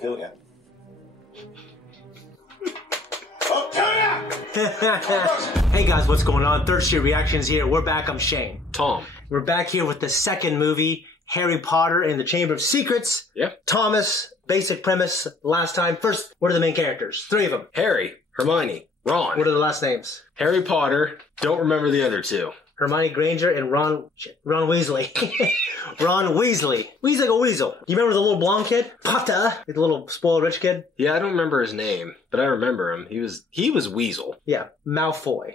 kill you. I'll kill you! Hey guys, what's going on? Third Street Reactions here. We're back. I'm Shane. Tom. We're back here with the second movie, Harry Potter and the Chamber of Secrets. Yep. Thomas, basic premise last time. First, what are the main characters? Three of them. Harry, Hermione, Ron. What are the last names? Harry Potter. Don't remember the other two. Hermione Granger and Ron Weasley. Ron Weasley. Weasley like a weasel. You remember the little blonde kid? Potter. The little spoiled rich kid? Yeah, I don't remember his name, but I remember him. He was Weasel. Yeah. Malfoy.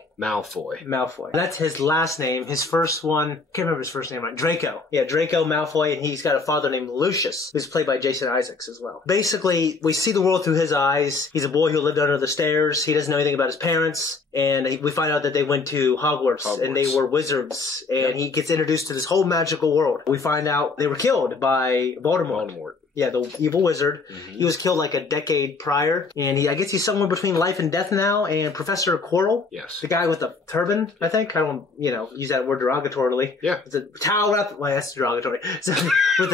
That's his last name. His first one, can't remember his first name right. Draco. Yeah, Draco Malfoy, and he's got a father named Lucius, who's played by Jason Isaacs as well. Basically, we see the world through his eyes. He's a boy who lived under the stairs. He doesn't know anything about his parents. And we find out that they went to Hogwarts. And they were wizards. And he gets introduced to this whole magical world. We find out they were killed by Voldemort. Yeah, the evil wizard. Mm-hmm. He was killed like a decade prior. And I guess he's somewhere between life and death now. And Professor Quirrell. Yes. The guy with the turban, I think. I don't, use that word derogatorily. Yeah. It's a towel wrapped. Well, that's derogatory. So, with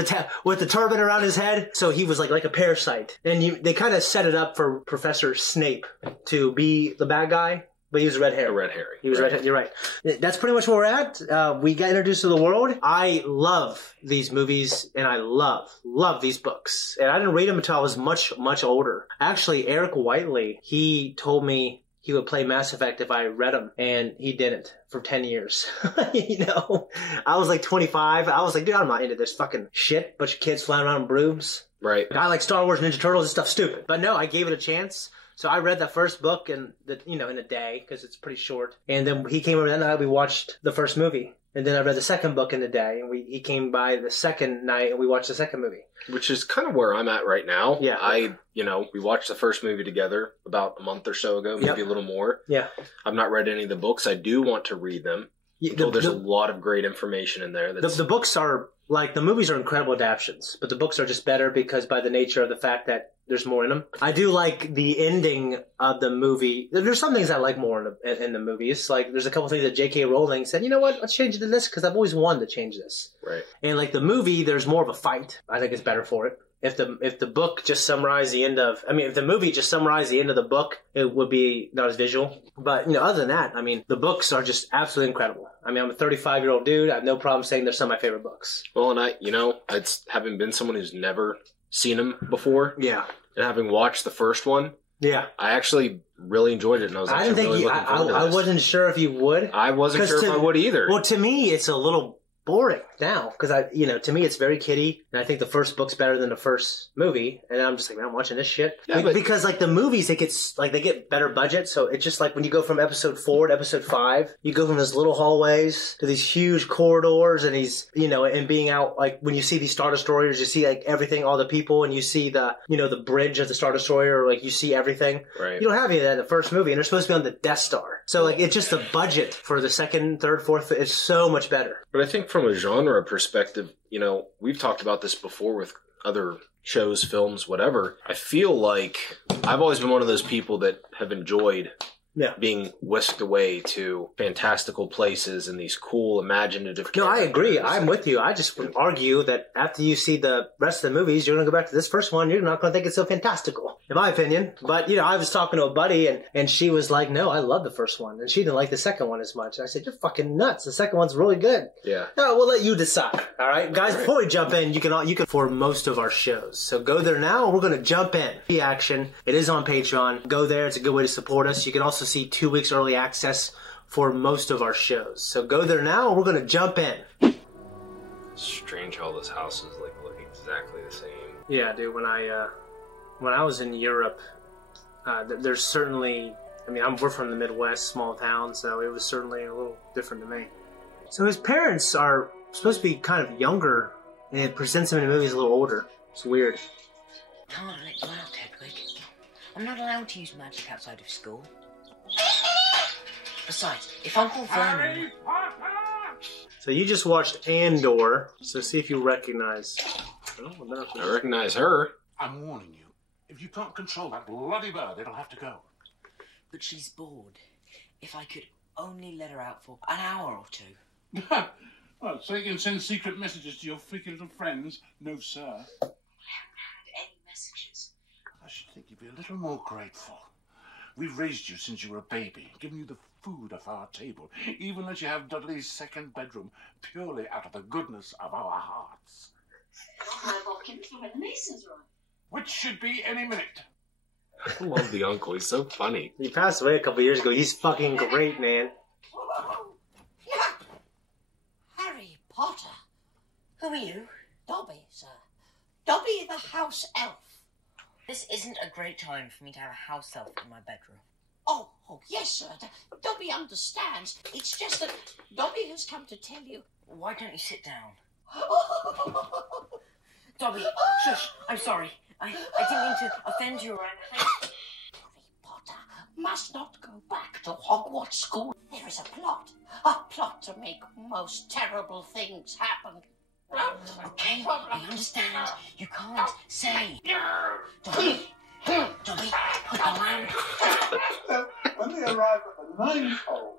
the turban around his head. So he was like a parasite. And they kind of set it up for Professor Snape to be the bad guy. But he was red hair. Red Harry. He was red hair. You're right. That's pretty much where we're at. We got introduced to the world. I love these movies, and I love these books. And I didn't read them until I was much older. Actually, Eric Whiteley, he told me he would play Mass Effect if I read them, and he didn't for 10 years. I was like 25. I was like, dude, I'm not into this fucking shit. Bunch of kids flying around in brooms. Right. I like Star Wars, Ninja Turtles, and stuff stupid. But no, I gave it a chance. So I read the first book in a day because it's pretty short. And then he came over that night. We watched the first movie. And then I read the second book in a day. And he came by the second night and we watched the second movie. Which is kind of where I'm at right now. Yeah. We watched the first movie together about a month or so ago, maybe a little more. Yeah. I've not read any of the books. I do want to read them. There's a lot of great information in there. The books are, the movies are incredible adaptions. But the books are just better because by the nature of the fact that there's more in them. I do like the ending of the movie. There's some things I like more in the movies. Like, there's a couple things that J.K. Rowling said, you know what, let's change it to this because I've always wanted to change this. Right. And the movie, there's more of a fight. I think it's better for it. If the book just summarized the end of, if the movie just summarized the end of the book, it would be not as visual. But, other than that, the books are just absolutely incredible. I'm a 35-year-old dude. I have no problem saying they're some of my favorite books. Well, and having been someone who's never seen them before. Yeah. And having watched the first one. Yeah. I actually really enjoyed it, and I was actually really looking forward to this. I wasn't sure if you would. I wasn't sure if I would either. Well, to me, it's a little boring now because to me it's very kiddie, and I think the first book's better than the first movie, and I'm just like, man, I'm watching this shit. Yeah, because the movies, they get better budget, so it's just when you go from episode 4 to episode 5, you go from those little hallways to these huge corridors, and and being out when you see these Star Destroyers, you see everything, all the people, and you see the the bridge of the Star Destroyer, you see everything. Right. You don't have any of that in the first movie, and they're supposed to be on the Death Star, so it's just the budget for the second, third, fourth. It's so much better. But I think from a genre perspective, we've talked about this before with other shows, films, whatever. I feel like I've always been one of those people that have enjoyed being whisked away to fantastical places and these cool, imaginative characters. No, I agree. I'm with you. I just would argue that after you see the rest of the movies, you're going to go back to this first one. You're not going to think it's so fantastical, in my opinion. But, I was talking to a buddy, and she was like, no, I love the first one. And she didn't like the second one as much. I said, you're fucking nuts. The second one's really good. Yeah. No, we'll let you decide. All right? Guys, before we jump in, you can for most of our shows. So go there now, and we're going to jump in. The action. It is on Patreon. Go there. It's a good way to support us. You can also see 2 weeks early access for most of our shows. So go there now, and we're going to jump in. Strange how those houses look exactly the same. Yeah, dude. When I was in Europe, there's certainly. We're from the Midwest, small town, so it was certainly a little different to me. So his parents are supposed to be kind of younger, and it presents him in the movies a little older. It's weird. Can't let you out, Hedwig. I'm not allowed to use magic outside of school. Besides, if Uncle Vernon... So you just watched Andor, so see if you recognize... I recognize her. I'm warning you. If you can't control that bloody bird, it'll have to go. But she's bored. If I could only let her out for an hour or two. Well, so you can send secret messages to your freaky little friends? No, sir. I haven't had any messages. I should think you'd be a little more grateful. We've raised you since you were a baby, given you the food off our table, even let you have Dudley's second bedroom purely out of the goodness of our hearts. Which should be any minute. I love the uncle. He's so funny. He passed away a couple years ago. He's fucking great, man. Harry Potter. Who are you? Dobby, sir. Dobby the house elf. This isn't a great time for me to have a house elf in my bedroom. Oh, yes, sir. Dobby understands. It's just that Dobby has come to tell you. Why don't you sit down? Dobby, shush. I'm sorry. I didn't mean to offend you or anything. Harry Potter must not go back to Hogwarts School. There is a plot to make most terrible things happen. Okay, I understand. You can't say. Dobby, put on. When they arrive at the ninth-hole.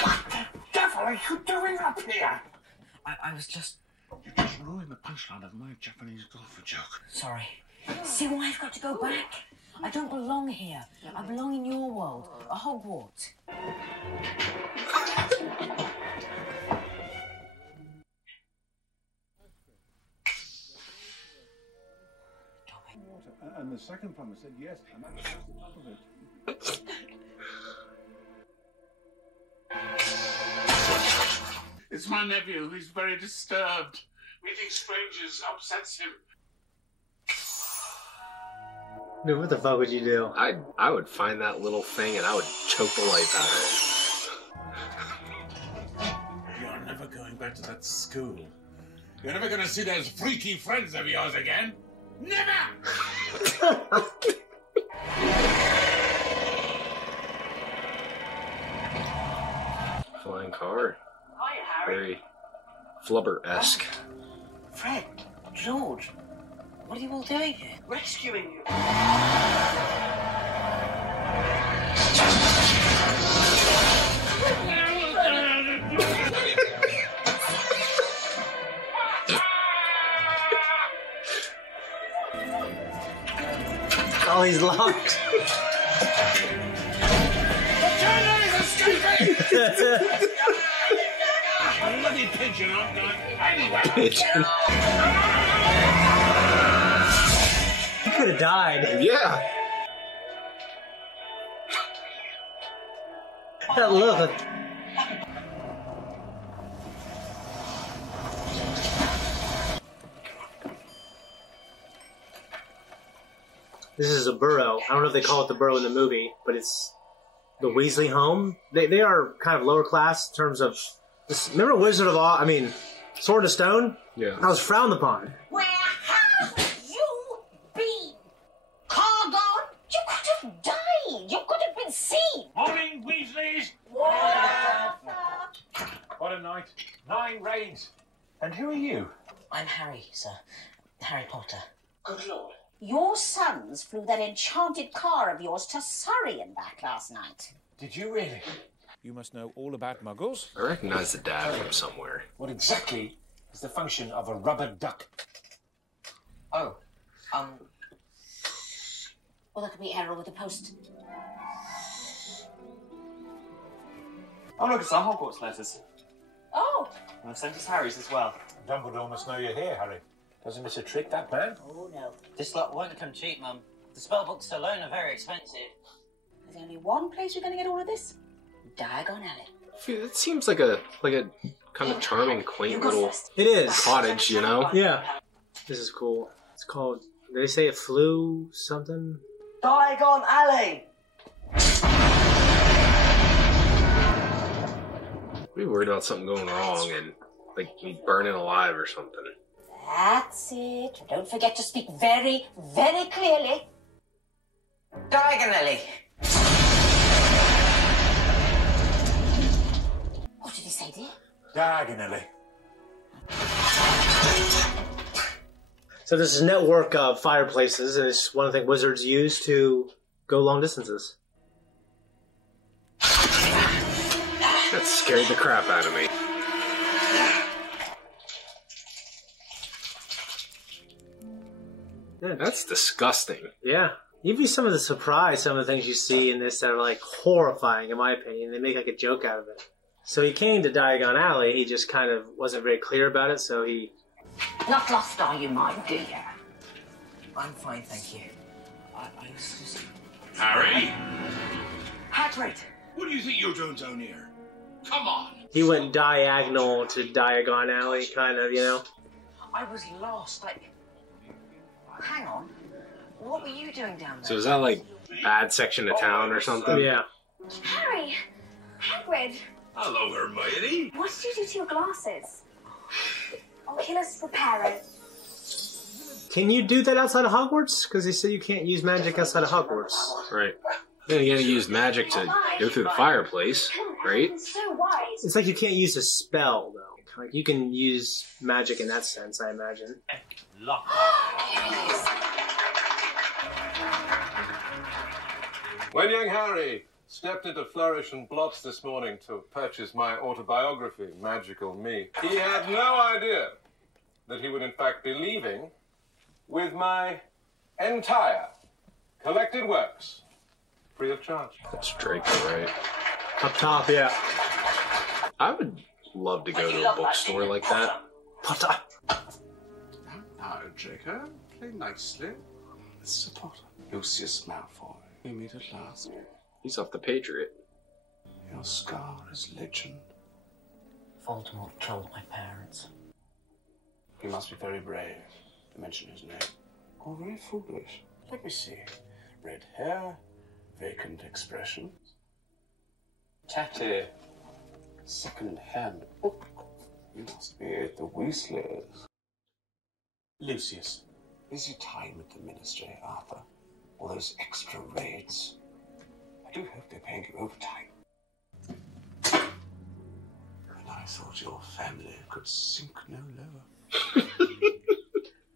What the devil are you doing up here? I was just... You just ruined the punchline of my Japanese golfer joke. Sorry. See why I've got to go back? I don't belong here. I belong in your world, a Hogwarts. And the second plumber said yes, and that was just the top of it. It's my nephew. He's very disturbed. Meeting strangers upsets him. Dude, what the fuck would you do? I would find that little thing and I would choke the life out of it. You're never going back to that school. You're never going to see those freaky friends of yours again. Never! Flying car. Hi, Harry. Very Flubber-esque. Fred, George, what are you all doing here? Rescuing you. Oh, he's locked. Bloody pigeon, I'm going anywhere. Pigeon. He could have died. Yeah. That look. This is a burrow. I don't know if they call it the burrow in the movie, but it's the Weasley home. They are kind of lower class in terms of... Remember Wizard of Oz? I mean, Sword of Stone? Yeah. I was frowned upon. Where have you been? Called on? You could have died. You could have been seen. Morning, Weasleys. What a night. 9 raids. And who are you? I'm Harry, sir. Harry Potter. Good Lord. Your sons flew that enchanted car of yours to Surrey and back last night. Did you really? You must know all about muggles. I recognize the dad from somewhere. What exactly is the function of a rubber duck? Oh, Well, that could be Errol with the post. Oh, look, it's our Hogwarts letters. Oh. And I've sent us Harry's as well. Dumbledore must know you're here, Harry. Doesn't miss a trick, that man. Oh, no. This lot won't come cheap, Mum. The spellbooks alone are very expensive. There's only one place you're going to get all of this. Diagon Alley. It seems like a kind of charming, quaint little It is. cottage, you know? Yeah. This is cool. It's called... Did they say it flew something? Diagon Alley! I'd be worried about something going wrong and, like, me burning alive or something. That's it. Don't forget to speak very, very clearly. Diagonally! What did he say, dear? Diagonally. So this is a network of fireplaces, and it's one of the things wizards use to go long distances. That scared the crap out of me. Yeah. That's disgusting. Yeah. Even some of the surprise, some of the things you see in this that are like horrifying, in my opinion. They make like a joke out of it. So he came to Diagon Alley. He just kind of wasn't very clear about it, so he... Not lost, are you, my dear? I'm fine, thank you. I was just... Harry? Hagrid! What do you think you're doing down here? Come on! He went diagonal to Diagon Alley, kind of, you know? I was lost. Hang on. What were you doing down there? So is that like bad section of town or something? Yeah. Harry! Hagrid! Hello, Hermione. What did you do to your glasses? Oculus Reparo. Can you do that outside of Hogwarts? Because they said you can't use magic outside of Hogwarts. Right. Then you gotta use magic to go through the fireplace, right? So wise. It's like you can't use a spell, though. Like, you can use magic in that sense, I imagine. Lock. When young Harry stepped into Flourish and Blotts this morning to purchase my autobiography, Magical Me, he had no idea that he would in fact be leaving with my entire collected works, free of charge. That's Draco, right? Up top, yeah. I would love to go to a bookstore like that. Potter. Now, Draco, play nicely. Mr. Potter. Lucius Malfoy, we meet at last. He's off the Patriot. Your scar is legend. Voldemort killed my parents. You must be very brave to mention his name. Or very foolish. Let me see. Red hair, vacant expression. Tatty, second-hand book. You must be at the Weasleys. Lucius, is your time at the ministry, Arthur? All those extra raids? I do hope they're paying you overtime. And I thought your family could sink no lower.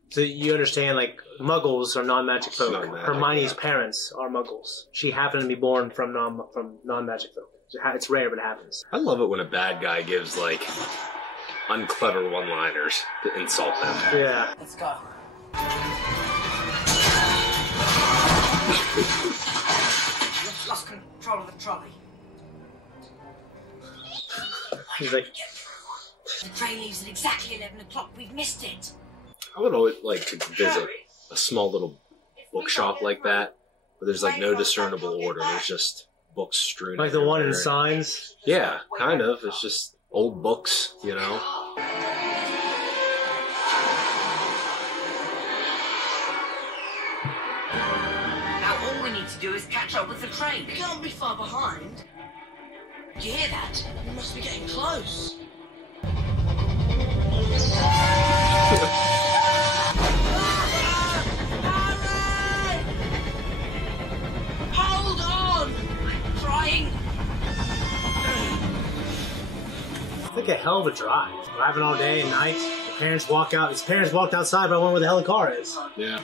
So you understand, like, Muggles are non-magic folk. Non-magic, Hermione's yeah. parents are Muggles. She happened to be born from non-magic folk. It's rare, but it happens. I love it when a bad guy gives, like, unclever one-liners to insult them. Yeah. Let's go. We've lost control of the trolley. He's like, The train leaves at exactly 11 o'clock. We've missed it. I would always like to visit a small little bookshop like that, where there's like no discernible order. There's just books strewn. like the one in everywhere. Signs. Yeah, kind of. It's just old books, you know. Now all we need to do is catch up with the train. We can't be far behind. Do you hear that? We must be getting close. Harry! Hold on! I'm trying. It's like a hell of a drive. Driving all day and night. The parents walk out. His parents walked outside, but I wonder where the hell the car is. Yeah.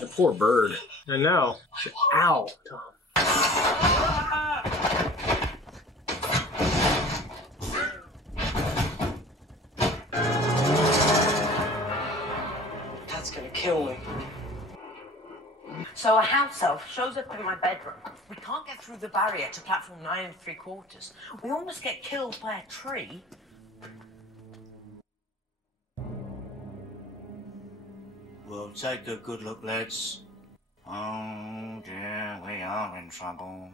The poor bird. I know. Ow, Tom. Dad's gonna kill me. So a house elf shows up in my bedroom. We can't get through the barrier to platform 9 3/4. We almost get killed by a tree. Well, take a good look, lads. Oh dear, we are in trouble.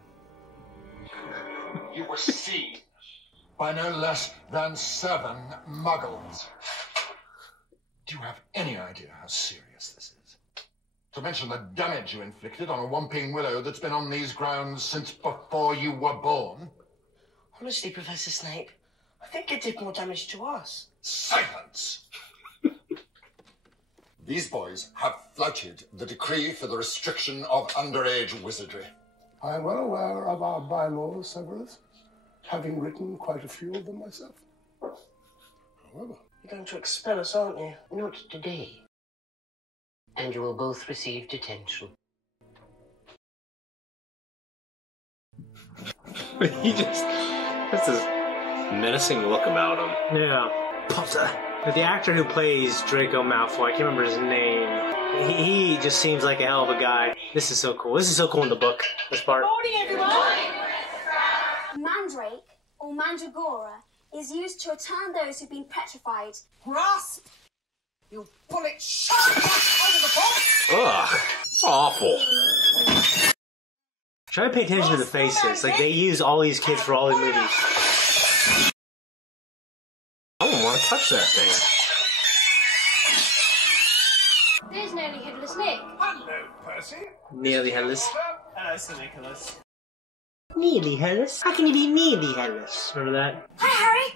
You were seen by no less than 7 muggles. Do you have any idea how serious this is? To mention the damage you inflicted on a Whomping Willow that's been on these grounds since before you were born? Honestly, Professor Snape, I think it did more damage to us. Silence! These boys have flouted the decree for the restriction of underage wizardry. I am well aware of our bylaws, Severus, having written quite a few of them myself. However... You're going to expel us, aren't you? Not today. And you will both receive detention. He just has this menacing look about him. Yeah. Potter. But the actor who plays Draco Malfoy, I can't remember his name. He just seems like a hell of a guy. This is so cool. This is so cool in the book, this part. Morning, everyone! Mandrake, or mandragora, is used to return those who've been petrified. Grasp! You pull it sharp out of the box! Ugh, it's awful. Try to pay attention to the faces. Like, they use all these kids for all these movies. I don't want to touch that thing. There's Nearly Headless Nick. Hello, Percy. Nearly headless. Hello, Sir Nicholas. Nearly headless? How can you be nearly headless? Remember that? Hi, Harry.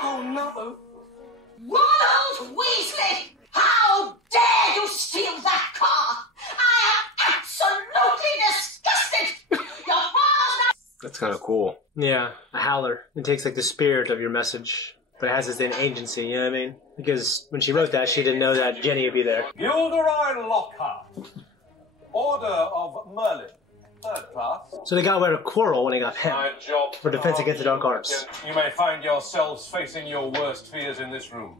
Oh no! Ronald Weasley! How dare you steal that car! I am absolutely disgusted! Your father's not... That's kind of cool. Yeah, a howler. It takes like the spirit of your message, but it has its own agency, you know what I mean? Because when she wrote that, she didn't know that Jenny would be there. Gilderoy Lockhart. Order of Merlin. Third class. So they got rid of Quirrell when they got him. My job For Defense Against the Dark Arts. You may find yourselves facing your worst fears in this room.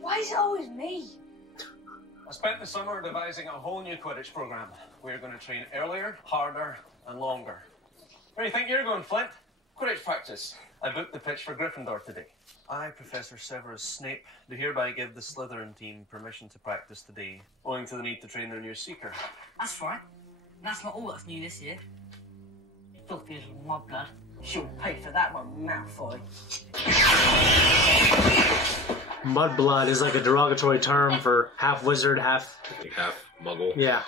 Why is it always me? I spent the summer devising a whole new Quidditch program. We're going to train earlier, harder, and longer. Where do you think you're going, Flint? Quidditch practice. I booked the pitch for Gryffindor today. I, Professor Severus Snape, do hereby give the Slytherin team permission to practice today, owing to the need to train their new Seeker. That's right. That's not all that's new this year. Filthy little mudblood. She'll pay for that one, Malfoy. Mudblood is like a derogatory term for half wizard, half muggle. Yeah.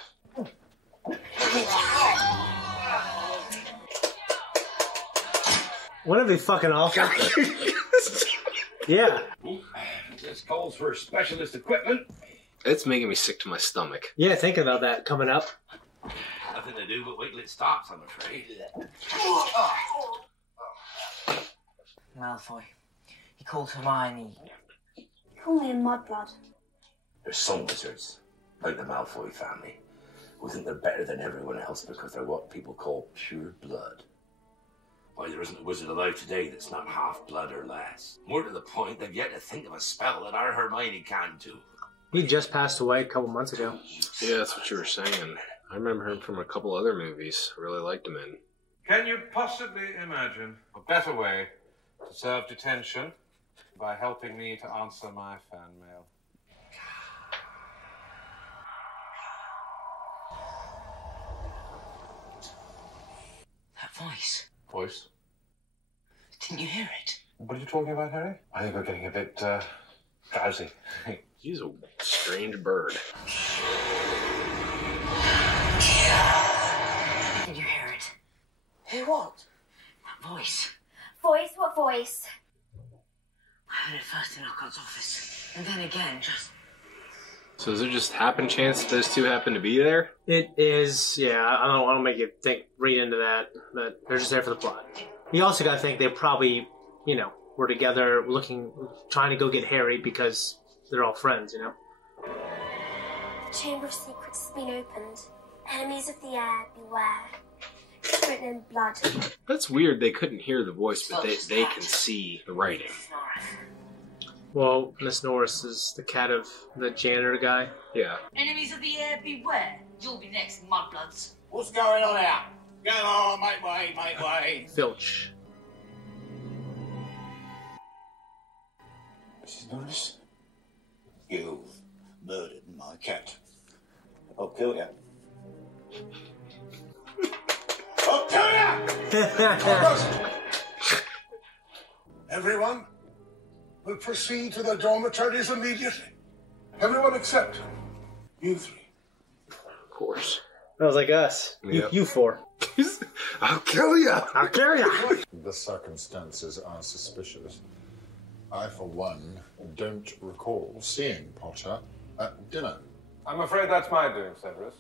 Wouldn't it be fucking awful? Yeah. This calls for specialist equipment. It's making me sick to my stomach. Yeah, thinking about that coming up. Nothing to do but wait till it stops, I'm afraid. Malfoy. He called Hermione. Call me a mudblood. There's some wizards, like the Malfoy family, who think they're better than everyone else because they're what people call pure blood. Why, there isn't a wizard alive today that's not half blood or less. More to the point, they've yet to think of a spell that our Hermione can do. He just passed away a couple months ago. Yeah, that's what you were saying. I remember him from a couple other movies. I really liked him in. Can you possibly imagine a better way to serve detention by helping me to answer my fan mail? That voice. Voice? Didn't you hear it? What are you talking about, Harry? I think we're getting a bit, drowsy. He's a strange bird. Did you hear it? Hear what? That voice. Voice? What voice? I heard it first in Lockhart's office. And then again, just... So is it just happen chance that those two happen to be there? It is, yeah, I don't make you read into that, but they're just there for the plot. You also gotta think they probably, were together trying to go get Harry because they're all friends, The Chamber of Secrets has been opened. Enemies of the air, beware. It's written in blood. That's weird, they couldn't hear the voice, but they can see the writing. Well, Miss Norris is the cat of the janitor guy. Yeah. Enemies of the air, beware. You'll be next, mudbloods. What's going on out? Come on, make way. Filch. Mrs. Norris, you've murdered my cat. I'll kill you. I'll kill you! Everyone will proceed to their dormitories immediately. Everyone except you three. Of course. That was like us. Yep. You four. I'll kill you! I'll kill you! The circumstances are suspicious. I, for one, don't recall seeing Potter At dinner? I'm afraid that's my doing, Severus.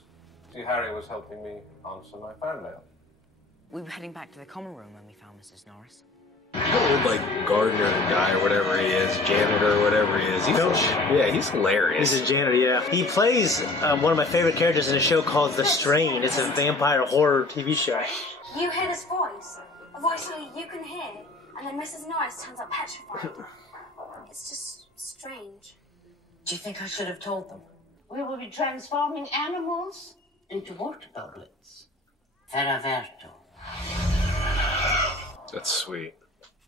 See, Harry was helping me answer my fan mail. We were heading back to the common room when we found Mrs. Norris. The old, like, gardener guy or whatever he is, janitor or whatever he is. He's hilarious. He's a janitor, yeah. He plays one of my favorite characters in a show called The Strain. It's a vampire horror TV show. You hear this voice, a voice only you can hear, and then Mrs. Norris turns up petrified. It's just strange. Do you think I should have told them? We will be transforming animals into water goblets. Ferraverto. That's sweet.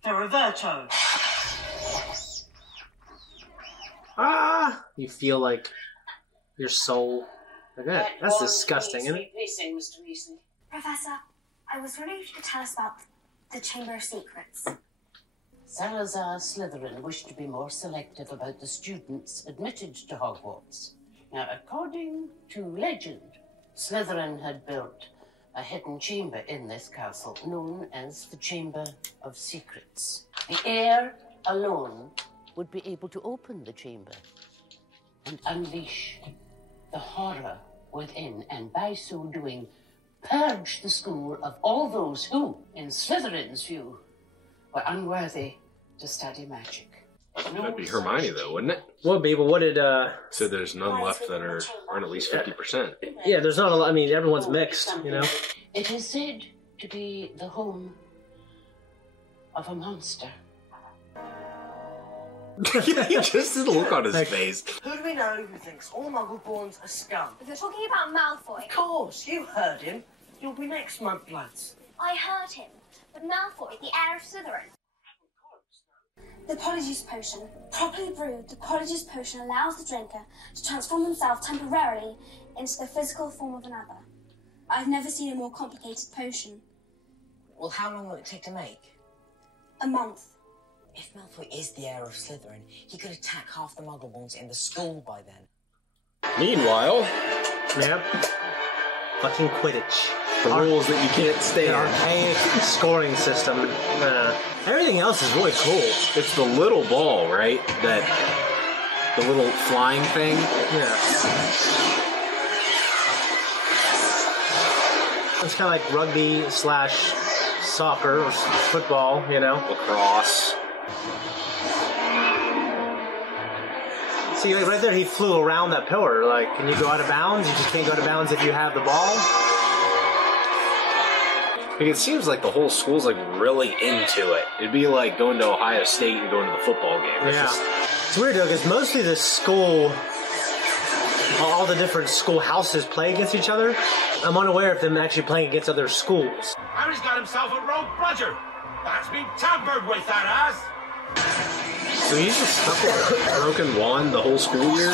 Ferraverto. You feel like your soul. Like that. That's disgusting, isn't it? Replacing Mr. Weasley. Professor, I was wondering if you could tell us about the Chamber of Secrets. Salazar Slytherin wished to be more selective about the students admitted to Hogwarts. Now, according to legend, Slytherin had built a hidden chamber in this castle known as the Chamber of Secrets. The heir alone would be able to open the chamber and unleash the horror within, and by so doing, purge the school of all those who, in Slytherin's view, were unworthy to study magic. That'd be Hermione, though, wouldn't it? Would be, but what did, So there's none left that aren't at least 50%. Yeah, there's not a lot. I mean, everyone's mixed, you know? It is said to be the home of a monster. Just the look on his face. Who do we know who thinks all Muggle-borns are scum? If you're talking about Malfoy... Of course, you heard him. You'll be next, Mudbloods. I heard him, but Malfoy, the heir of Slytherin. The Polyjuice Potion. Properly brewed, the Polyjuice Potion allows the drinker to transform himself temporarily into the physical form of another. I've never seen a more complicated potion. Well, how long will it take to make? A month. If Malfoy is the heir of Slytherin, he could attack half the Muggle-borns in the school by then. Meanwhile... Yep. Fucking Quidditch. The rules that you can't stand. An archaic scoring system. Everything else is really cool. It's the little ball, right? The little flying thing. Yeah. It's kind of like rugby / soccer or football, you know? Lacrosse. See, like right there, he flew around that pillar. Like, can you go out of bounds? You just can't go out of bounds if you have the ball. Like, it seems like the whole school's like really into it. It'd be like going to Ohio State and going to the football game. It's weird though, because mostly the school, all the different school houses play against each other. I'm unaware of them actually playing against other schools. Harry's got himself a rogue bludger. That's been tampered with, that has. So he's just stuck with a broken wand the whole school year?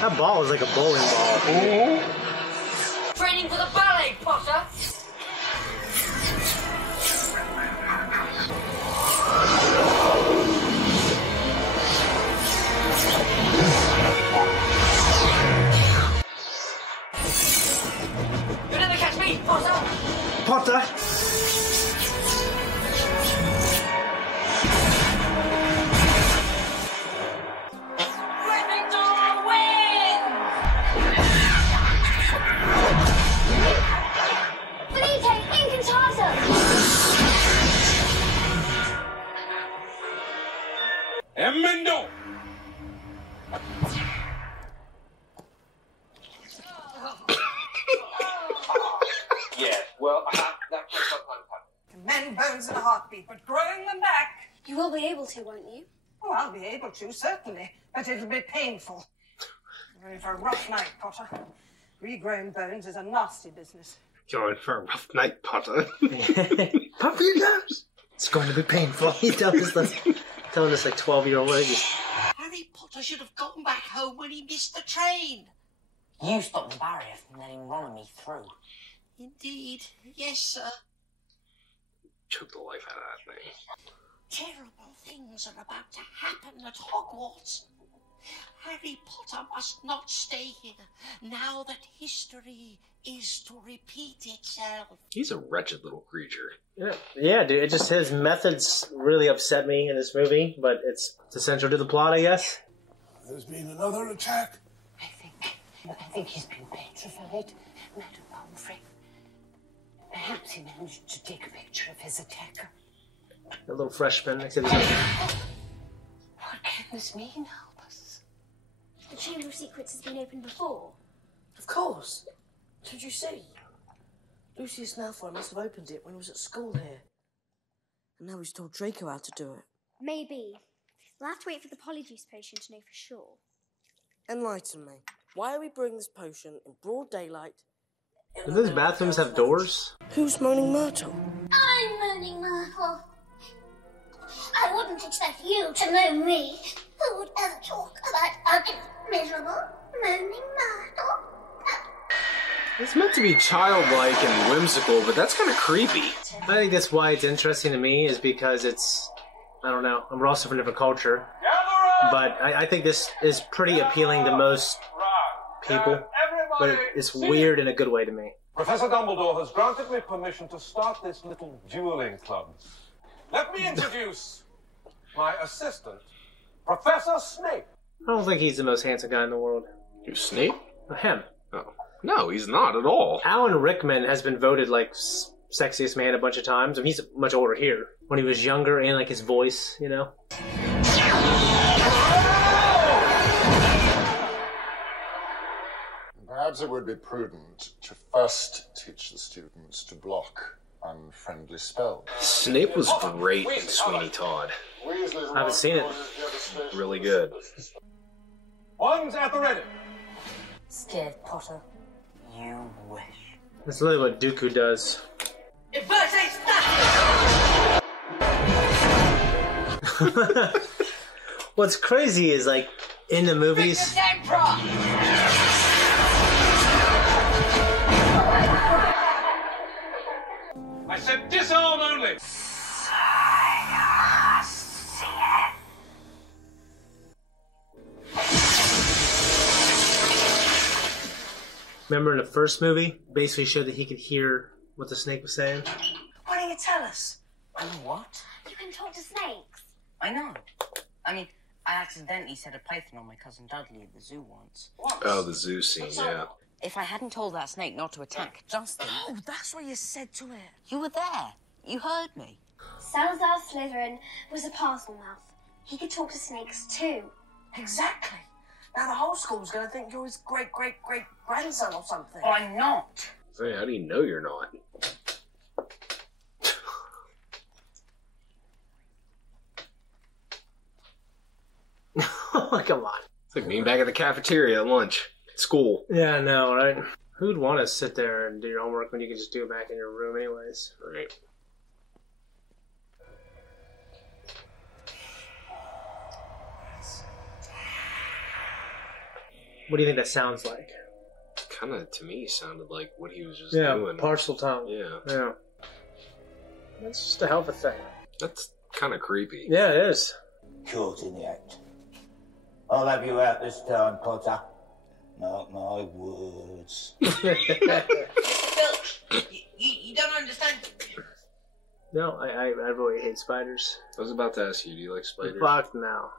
That ball is like a bowling ball. Mm-hmm. Training for the ballet, Potter. You'll never catch me, Potter! Potter! Emmendo! Yeah, well, that was not my part. Mend bones in a heartbeat, but growing them back... You will be able to, won't you? Oh, I'll be able to, certainly, but it'll be painful. You're in for a rough night, Potter. Regrowing bones is a nasty business. You're in for a rough night, Potter. Puppy nose! It's going to be painful. He's telling us like 12-year-old lady. Harry Potter should have gotten back home when he missed the train. You stopped the barrier from letting Ron and me through. Indeed. Yes, sir. Choke the life out of that thing. Terrible things are about to happen at Hogwarts. Harry Potter must not stay here now that history is to repeat itself. He's a wretched little creature. Yeah, dude. It just his methods really upset me in this movie, but it's essential to the plot, I guess. There's been another attack think he's been petrified, Madam Pomfrey. Perhaps he managed to take a picture of his attacker. A little freshman. What can this mean, Albus? The Chamber of Secrets has been opened before. Of course. Did you see? Lucius Malfoy must have opened it when he was at school here. And now he's told Draco how to do it. Maybe. We'll have to wait for the polyjuice potion to know for sure. Enlighten me. Why are we brewing this potion in broad daylight? Do those bathrooms have doors? Who's Moaning Myrtle? I'm Moaning Myrtle. I wouldn't expect you to know me. Who would ever talk about ugly, miserable Moaning Myrtle? It's meant to be childlike and whimsical, but that's kind of creepy. I think that's why it's interesting to me, is because it's, I don't know, I'm also from a different culture. But I think this is pretty appealing to most people. But it's weird in a good way to me. Professor Dumbledore has granted me permission to start this little dueling club. Let me introduce my assistant, Professor Snape. I don't think he's the most handsome guy in the world. Who's Snape? Him. Oh. No, he's not at all. Alan Rickman has been voted like sexiest man a bunch of times. I mean, he's much older here. When he was younger, and like his voice, you know. Perhaps it would be prudent to first teach the students to block unfriendly spells. Snape was great in Sweeney Todd. I haven't seen it. Really good. One's at the ready. Scared Potter. You wish. That's literally what Dooku does. What's crazy is, like, in the movies... I said disarm only. Remember in the first movie, basically showed that he could hear what the snake was saying? Why don't you tell us? I know what? You can talk to snakes. I know. I mean, I accidentally set a python on my cousin Dudley at the zoo once. Oh, the zoo scene, yeah. If I hadn't told that snake not to attack Justin... Oh, that's what you said to it. You were there. You heard me. Salazar Slytherin was a parcel mouth. He could talk to snakes too. Exactly. Now the whole school's going to think you're his great-great-great-grandson or something. Well, I'm not. Hey, how do you know you're not? Come on. It's like being back at the cafeteria at lunch. At school. Yeah, I know, right? Who'd want to sit there and do your homework when you can just do it back in your room anyways? Right. What do you think that sounds like? Kind of, to me, sounded like what he was just Yeah, doing. partial tongue. Yeah. That's just a hell of a thing. That's kind of creepy. Yeah, it is. Caught in the act. I'll have you out this time, Potter. Mark my words. Bill, you don't understand. No, I really hate spiders. I was about to ask you, do you like spiders? Fuck no.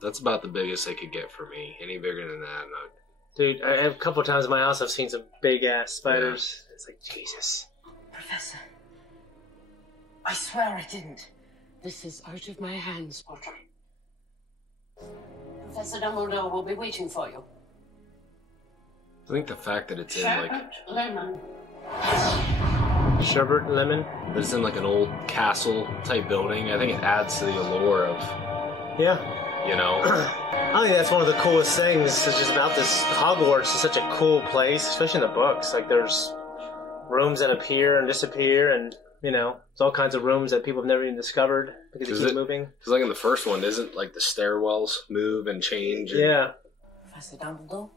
That's about the biggest they could get for me. Any bigger than that, no. Dude, a couple of times in my house I've seen some big-ass spiders. Yeah. It's like, Jesus. Professor, I swear I didn't. This is out of my hands, Potter. Professor Dumbledore will be waiting for you. I think the fact that it's in, like... Lemon. Sherbet lemon? That it's in, like, an old castle-type building, I think it adds to the allure of... Yeah. You know? I think that's one of the coolest things. It's just about this. Hogwarts is such a cool place, especially in the books. Like, there's rooms that appear and disappear, and, you know, there's all kinds of rooms that people have never even discovered because they keep moving. Because, like, in the first one, isn't, like, the stairwells move and change? And... Yeah. Professor Dumbledore?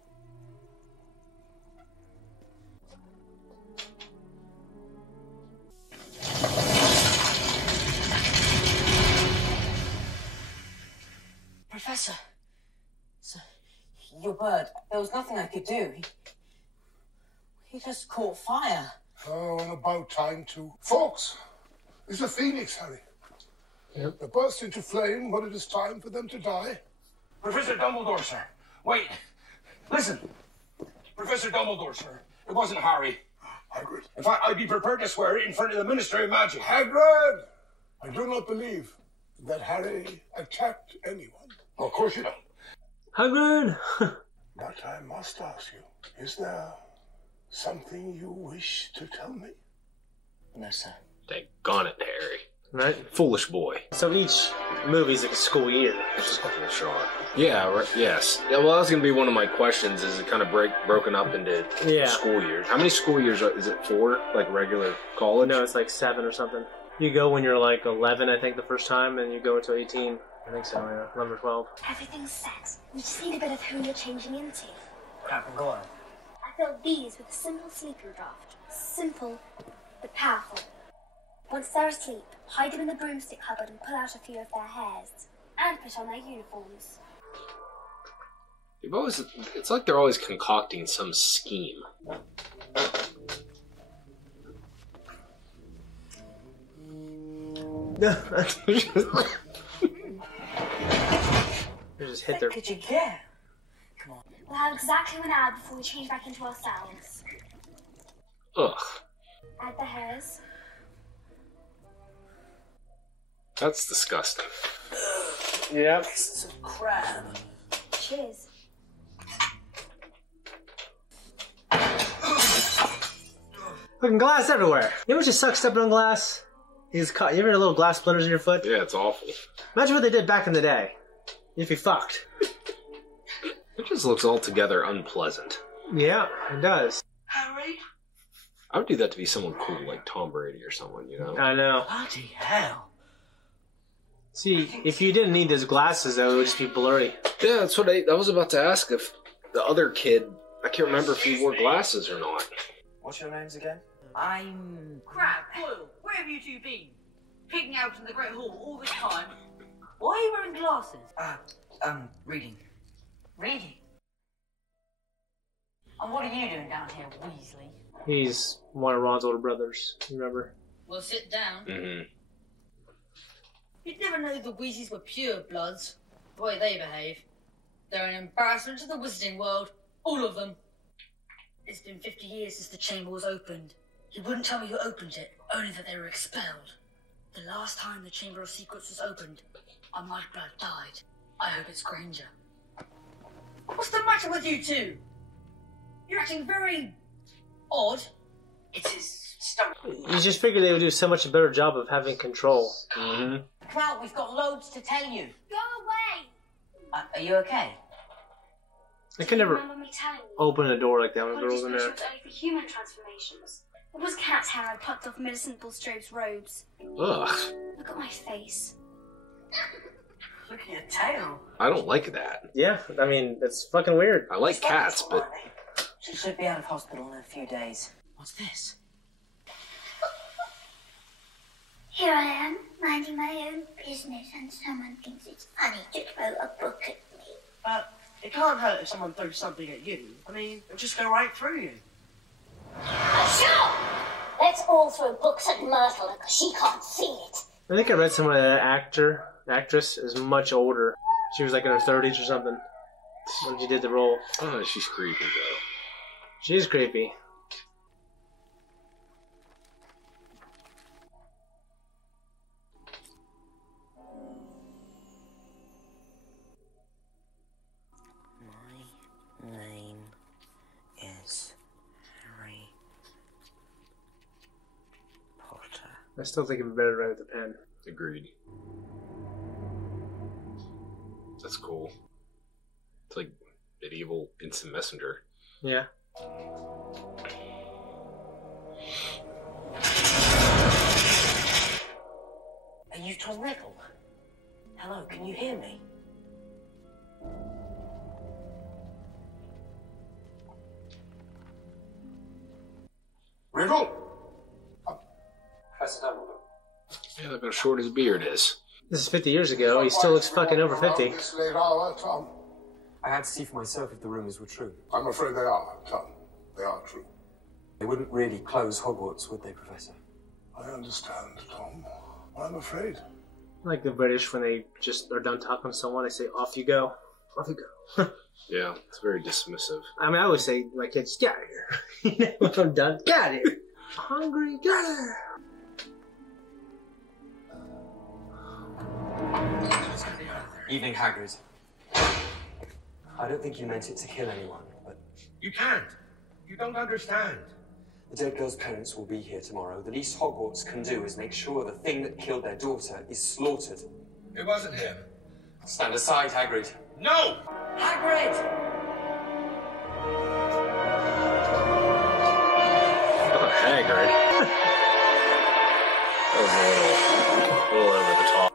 Professor, so, your bird, there was nothing I could do. He just caught fire. Oh, and about time too. Folks, it's a phoenix, Harry. Yep. They burst into flame when it is time for them to die. Professor Dumbledore, sir. Wait. Listen. Professor Dumbledore, sir. It wasn't Harry. Hagrid. In fact, I'd be prepared to swear it in front of the Ministry of Magic. Hagrid! I do not believe that Harry attacked anyone. Of course you don't. Hagrid! But I must ask you, is there something you wish to tell me? No, sir. Daggone it, Harry. Right? Foolish boy. So each movie's like a school year. That's a couple of shot. Yeah, right, yes. Yeah, well, that was going to be one of my questions. Is it kind of broken up into school years? How many school years is it? 4? Like regular college? No, it's like 7 or something. You go when you're like 11, I think, the first time, and you go until 18. I think so, yeah. 11 or 12. Everything's set. We just need a bit of who you're changing into. Go on. I filled these with a simple sleeping draft. Simple, but powerful. Once they're asleep, hide them in the broomstick cupboard and pull out a few of their hairs. And put on their uniforms. It's like they're always concocting some scheme. They just hit their... What could you get? Come on. We'll have exactly 1 hour before we change back into ourselves. Ugh. Add the hairs. That's disgusting. Yeah. This is a crab. Cheers. Fucking glass everywhere. You ever just suck stepping on glass? You ever had a little glass splinters in your foot? Yeah, it's awful. Imagine what they did back in the day. If you fucked. It just looks altogether unpleasant. Yeah, it does. Harry? I would do that to be someone cool, like Tom Brady or someone, you know? I know. Bloody hell. See, if you didn't need those glasses, though, it would just be blurry. Yeah, that's what I was about to ask if the other kid, I can't remember if he wore glasses or not. What's your names again? I'm... Crab, Boyle, where have you two been? Picking out in the Great Hall all this time. Why are you wearing glasses? Reading. Reading? And what are you doing down here, Weasley? He's one of Ron's older brothers, you remember? Well, sit down. Mm-hmm. You'd never know the Weasleys were pure bloods. The way they behave. They're an embarrassment to the wizarding world. All of them. It's been 50 years since the chamber was opened. He wouldn't tell me who opened it, only that they were expelled. The last time the Chamber of Secrets was opened, a Mudblood died. I hope it's Granger. What's the matter with you two? You're acting very... odd. It's his stomach. You just figured they would do so much a better job of having control. Mm-hmm. Come out, we've got loads to tell you. Go away! Are you okay? I could never Remember me telling you? open a door like that when a girl's in Polyjuice there. potion was only for human transformations. It was cat's hair I plucked off Millicent Bulstrode's robes. Ugh. Look at my face. Look at your tail. I don't like that. Yeah, I mean, it's fucking weird. I like cats, but... She should be out of hospital in a few days. What's this? Here I am, minding my own business, and someone thinks it's funny to throw a book at me. It can't hurt if someone throws something at you. I mean, it'll just go right through you. Sure! Let's all throw books at Myrtle because she can't see it. I think I read somewhere that actress is much older. She was like in her 30s or something when she did the role. Oh, she's creepy, though. She is creepy. My name is Harry Potter. I still think it'd be better to write with a pen. Agreed. That's cool. It's like medieval instant messenger. Yeah. Are you Tom Riddle? Hello, can you hear me? Riddle? Professor Dumbledore. Yeah, look how short his beard is. This is 50 years ago. He still looks fucking over 50. This late hour, Tom. I had to see for myself if the rumours were true. I'm afraid they are, Tom. They are true. They wouldn't really close Hogwarts, would they, Professor? I understand, Tom. I'm afraid. Like the British, when they just are done talking to someone, they say, off you go. off you go. Yeah, it's very dismissive. I mean, I always say to my kids, get out of here. When I'm done, get out of here. Hungry, get out of here. Evening, Hagrid. I don't think you meant it to kill anyone, but... You can't. You don't understand. The dead girl's parents will be here tomorrow. The least Hogwarts can do is make sure the thing that killed their daughter is slaughtered. It wasn't him. Stand aside, Hagrid. No! Hagrid! Oh, Hagrid. That was a little over the top.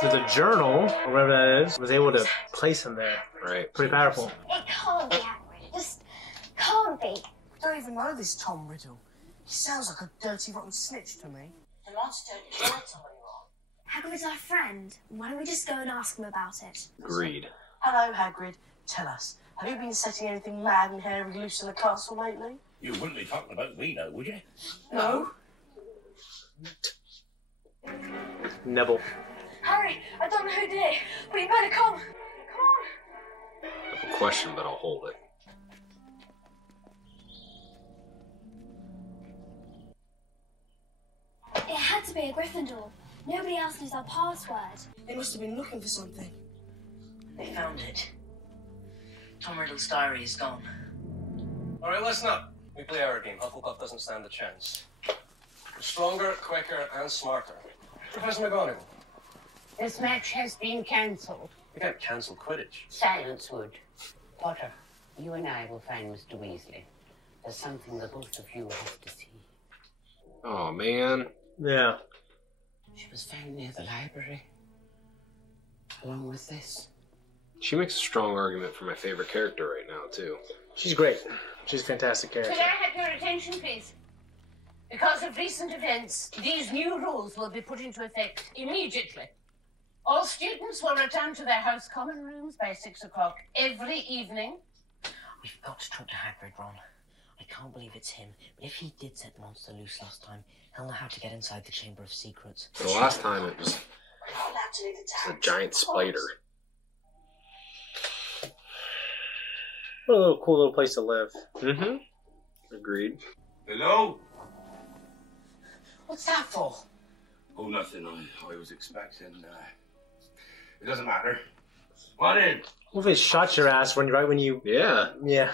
So the journal, or whatever that is, was able to place him there. Right. Pretty powerful. It can't be Hagrid. It just can't be. I don't even know this Tom Riddle. He sounds like a dirty, rotten snitch to me. The monster don't try to Hagrid's our friend. Why don't we just go and ask him about it? Agreed. Hello, Hagrid. Tell us, have you been setting anything mad and hairy loose in the castle lately? You wouldn't be talking about me now, would you? No. Neville. Harry, I don't know who did it, but you better come. Come on. I have a question, but I'll hold it. It had to be a Gryffindor. Nobody else knows our password. They must have been looking for something. They found it. Tom Riddle's diary is gone. All right, listen up. We play our game. Hufflepuff doesn't stand a chance. We're stronger, quicker, and smarter. Professor McGonagall. This match has been cancelled. We can't cancel Quidditch. Silence, Wood. Potter, you and I will find Mr. Weasley. There's something the both of you have to see. Oh, man. Yeah. She was found near the library, along with this. She makes a strong argument for my favorite character right now, too. She's great. She's a fantastic character. Could I have your attention, please? Because of recent events, these new rules will be put into effect immediately. All students will return to their house common rooms by 6 o'clock every evening. We've got to talk to Hagrid, Ron. I can't believe it's him, but if he did set the monster loose last time, he'll know how to get inside the Chamber of Secrets. The last time it was a giant spider. What a little cool little place to live. Mm-hmm. Agreed. Hello? What's that for? Oh, nothing. I was expecting. It doesn't matter. Come on in. What if it shot your ass right when you... Yeah. Yeah.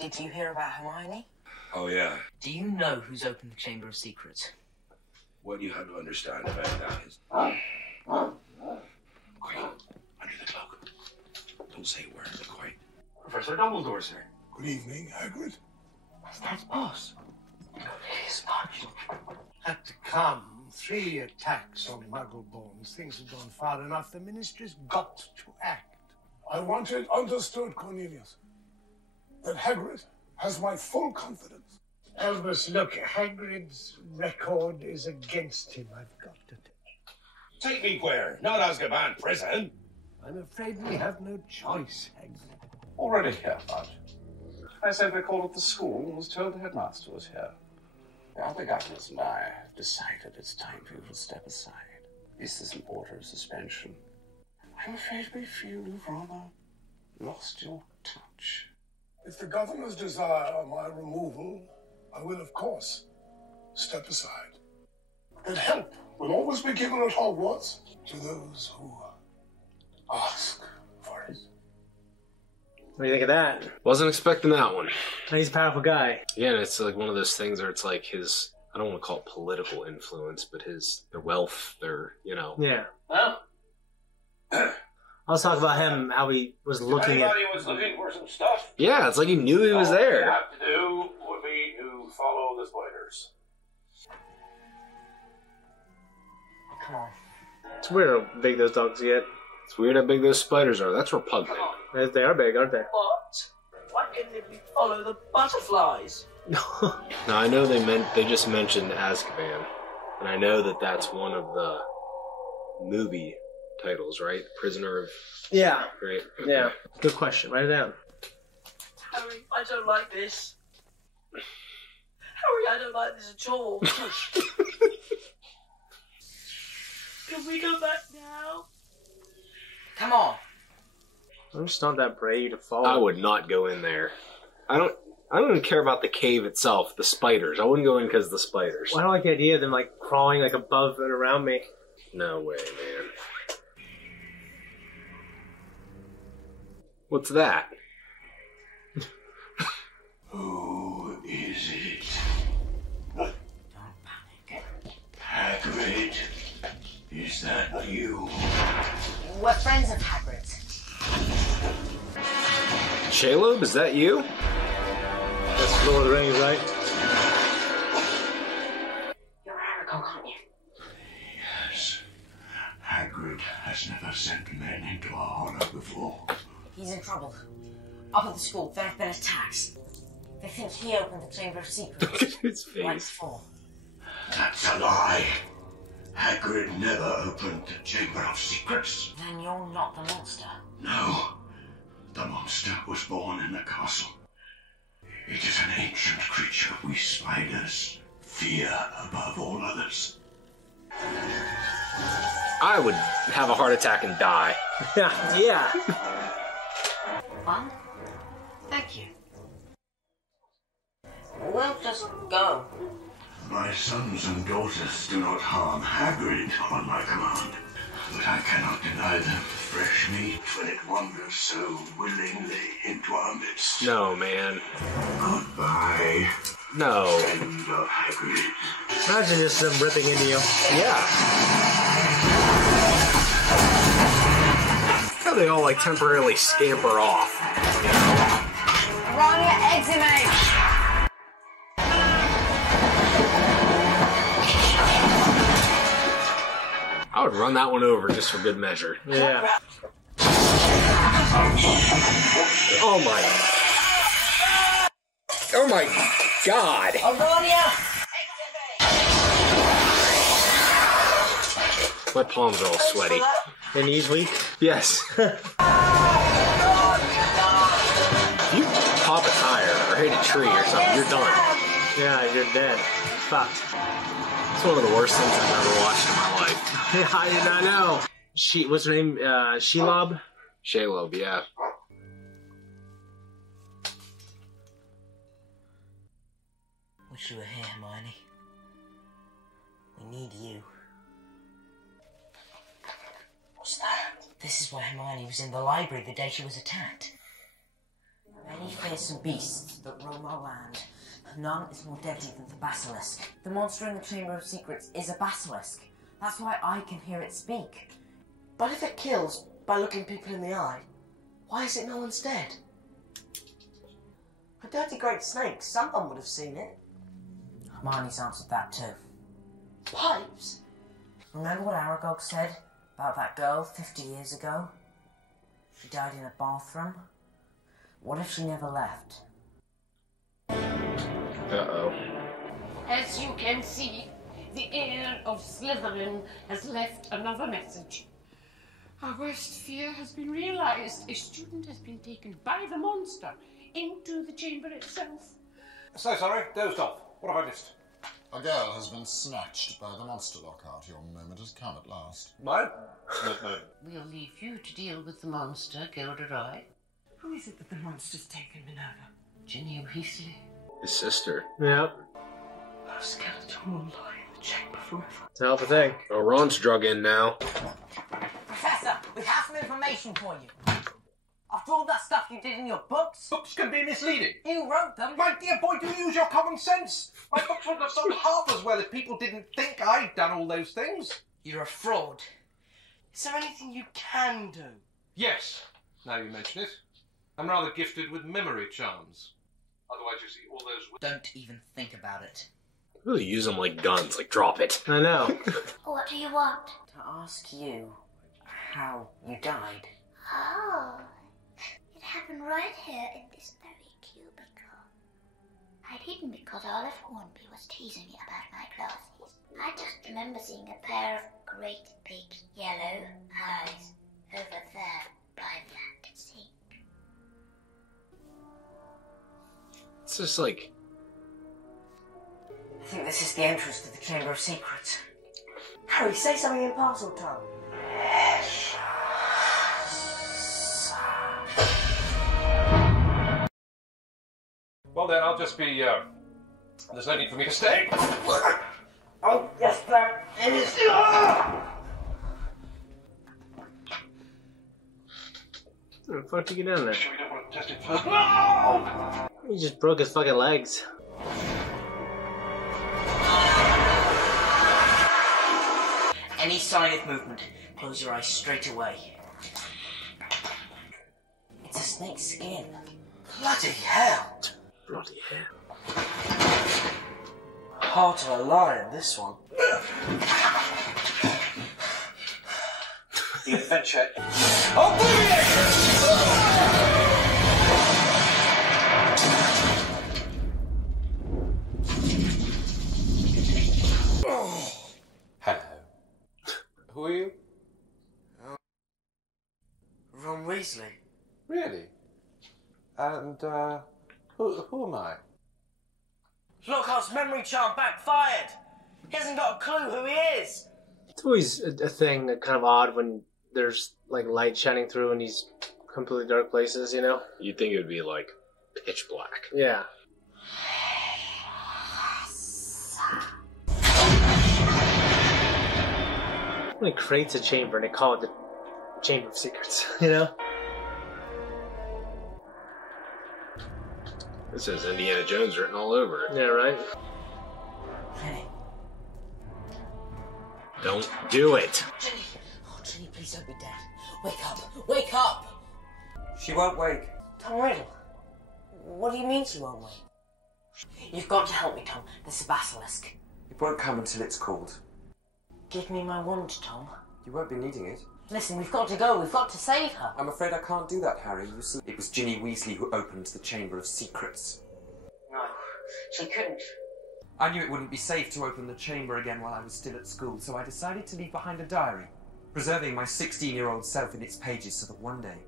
Did you hear about Hermione? Oh, yeah. Do you know who's opened the Chamber of Secrets? What you have to understand about that is... Quiet. Under the cloak. Don't say a word. Be quiet. Professor Dumbledore, sir. Good evening, Hagrid. That's boss. He's not. Had to come. 3 attacks on Muggleborns. Things have gone far enough. The Ministry's got to act. I want it understood, Cornelius, that Hagrid has my full confidence. Albus, look, Hagrid's record is against him. I've got to Take me where? Not Azkaban prison. I'm afraid we have no choice, Hagrid. Already here, Bud. I said we called at the school and was told the headmaster was here. The other governors and I have decided it's time for you to step aside. This is an order of suspension. I'm afraid we feel you've rather lost your touch. If the governors desire my removal, I will, of course, step aside. And help will always be given at Hogwarts to those who ask for it. What do you think of that? Wasn't expecting that one. He's a powerful guy. Yeah, and it's like one of those things where it's like his, I don't want to call it political influence, but their wealth, Yeah. Well, Let's talk about him, how he was looking at... Anybody was looking for some stuff? Yeah, it's like he knew he was All there. you have to do would be to follow the spiders. Come on. It's weird how big those dogs get. It's weird how big those spiders are. That's repugnant. They are big, aren't they? What? Why can't they follow the butterflies? Now I know they just mentioned Azkaban, and I know that that's one of the movie titles, right? Prisoner of... Yeah. Right? Yeah. Good question. Write it down. Harry, I don't like this. Harry, I don't like this at all. Can we go back now? Come on. I'm just not that brave to follow. I would not go in there. I don't even care about the cave itself, the spiders. I wouldn't go in because of the spiders. Well, I don't like the idea of them like crawling like above and around me. No way, man. What's that? Who is it? Don't panic. Hagrid, is that you? We're friends of Hagrid's. Shelob, is that you? That's Lord of the Rings, right? You're Aragog, aren't you? Yes. Hagrid has never sent men into our hollow before. He's in trouble. Up at the school, there have been attacks. They think he opened the Chamber of Secrets. Look at his face. Right before. That's a lie. Hagrid never opened the Chamber of Secrets. Then you're not the monster. No. The monster was born in the castle. It is an ancient creature we spiders fear above all others. I would have a heart attack and die. Yeah. Well, thank you. We'll just go. My sons and daughters do not harm Hagrid on my command, but I cannot deny them fresh meat when it wanders so willingly into our midst. No, man. Goodbye, No. friend of Hagrid. Imagine just them ripping into you. Yeah. How they all like temporarily scamper off. Run your exhumate! I would run that one over just for good measure. Yeah. Oh my. Oh my God. Auronia! My palms are all sweaty. Your knees weak? Yes. If you pop a tire or hit a tree or something, you're done. Yeah, you're dead. Fuck. It's one of the worst things I've ever watched in my life. I did not know. What's her name? Shelob? Shelob, yeah. Wish you were here, Hermione. We need you. What's that? This is why Hermione was in the library the day she was attacked. Many fearsome beasts that roam our land. None is more deadly than the basilisk. The monster in the Chamber of Secrets is a basilisk. That's why I can hear it speak. But if it kills by looking people in the eye, why is it no one's dead? A dirty great snake, someone would have seen it. Hermione's answered that too. Pipes? Remember what Aragog said about that girl 50 years ago? She died in a bathroom. What if she never left? Uh-oh. As you can see, the heir of Slytherin has left another message. Our worst fear has been realized. A student has been taken by the monster into the chamber itself. So sorry, dozed off. What have I missed? A girl has been snatched by the monster lockout. Your moment has come at last. Mine? No. We'll leave you to deal with the monster, Gilderoy. Who is it that the monster's taken, Minerva? Ginny Weasley. His sister. Yep. Her skeleton will lie in the chamber forever. It's a hell of a thing. Oh, Ron's drug in now. Professor, we have some information for you. After all that stuff you did in your books... Books can be misleading. You wrote them. My dear boy, do you use your common sense? My books wouldn't have sold half as well if people didn't think I'd done all those things. You're a fraud. Is there anything you can do? Yes, now you mention it. I'm rather gifted with memory charms. Otherwise, you see, all those... Don't even think about it. Really use them like guns, like drop it. I know. What do you want? To ask you how you died. Oh, it happened right here in this very cubicle. I'd hidden because Olive Hornby was teasing me about my glasses. I just remember seeing a pair of great big yellow eyes over there by that sink. It's just like... I think this is the entrance to the Chamber of Secrets. Harry, say something in parcel tongue. Well then, I'll just be, there's no need for me to stay. Oh, yes, there is. How the fuck did you get down there? Sure we don't want to test it first. He just broke his fucking legs. Any sign of movement, close your eyes straight away. It's a snake's skin. Bloody hell. Bloody hell. Heart of a lion, this one. The adventure. Hello. Who are you? Ron Weasley. Really? And, who am I? Lockhart's memory charm backfired. He hasn't got a clue who he is. It's always a thing that kind of odd when there's like light shining through in these completely dark places, you know? You'd think it would be like pitch black. Yeah. When it creates a chamber and they call it the Chamber of Secrets, you know? It says Indiana Jones written all over it. Yeah, right? Don't do it. Ginny! Oh, Ginny, please don't be dead. Wake up! Wake up! She won't wake. Tom Riddle, what do you mean she won't wake? You've got to help me, Tom. There's a basilisk. It won't come until it's called. Give me my wand, Tom. You won't be needing it. Listen, we've got to go. We've got to save her. I'm afraid I can't do that, Harry. You see, it was Ginny Weasley who opened the Chamber of Secrets. No, she couldn't. I knew it wouldn't be safe to open the chamber again while I was still at school, so I decided to leave behind a diary, preserving my 16-year-old self in its pages so that one day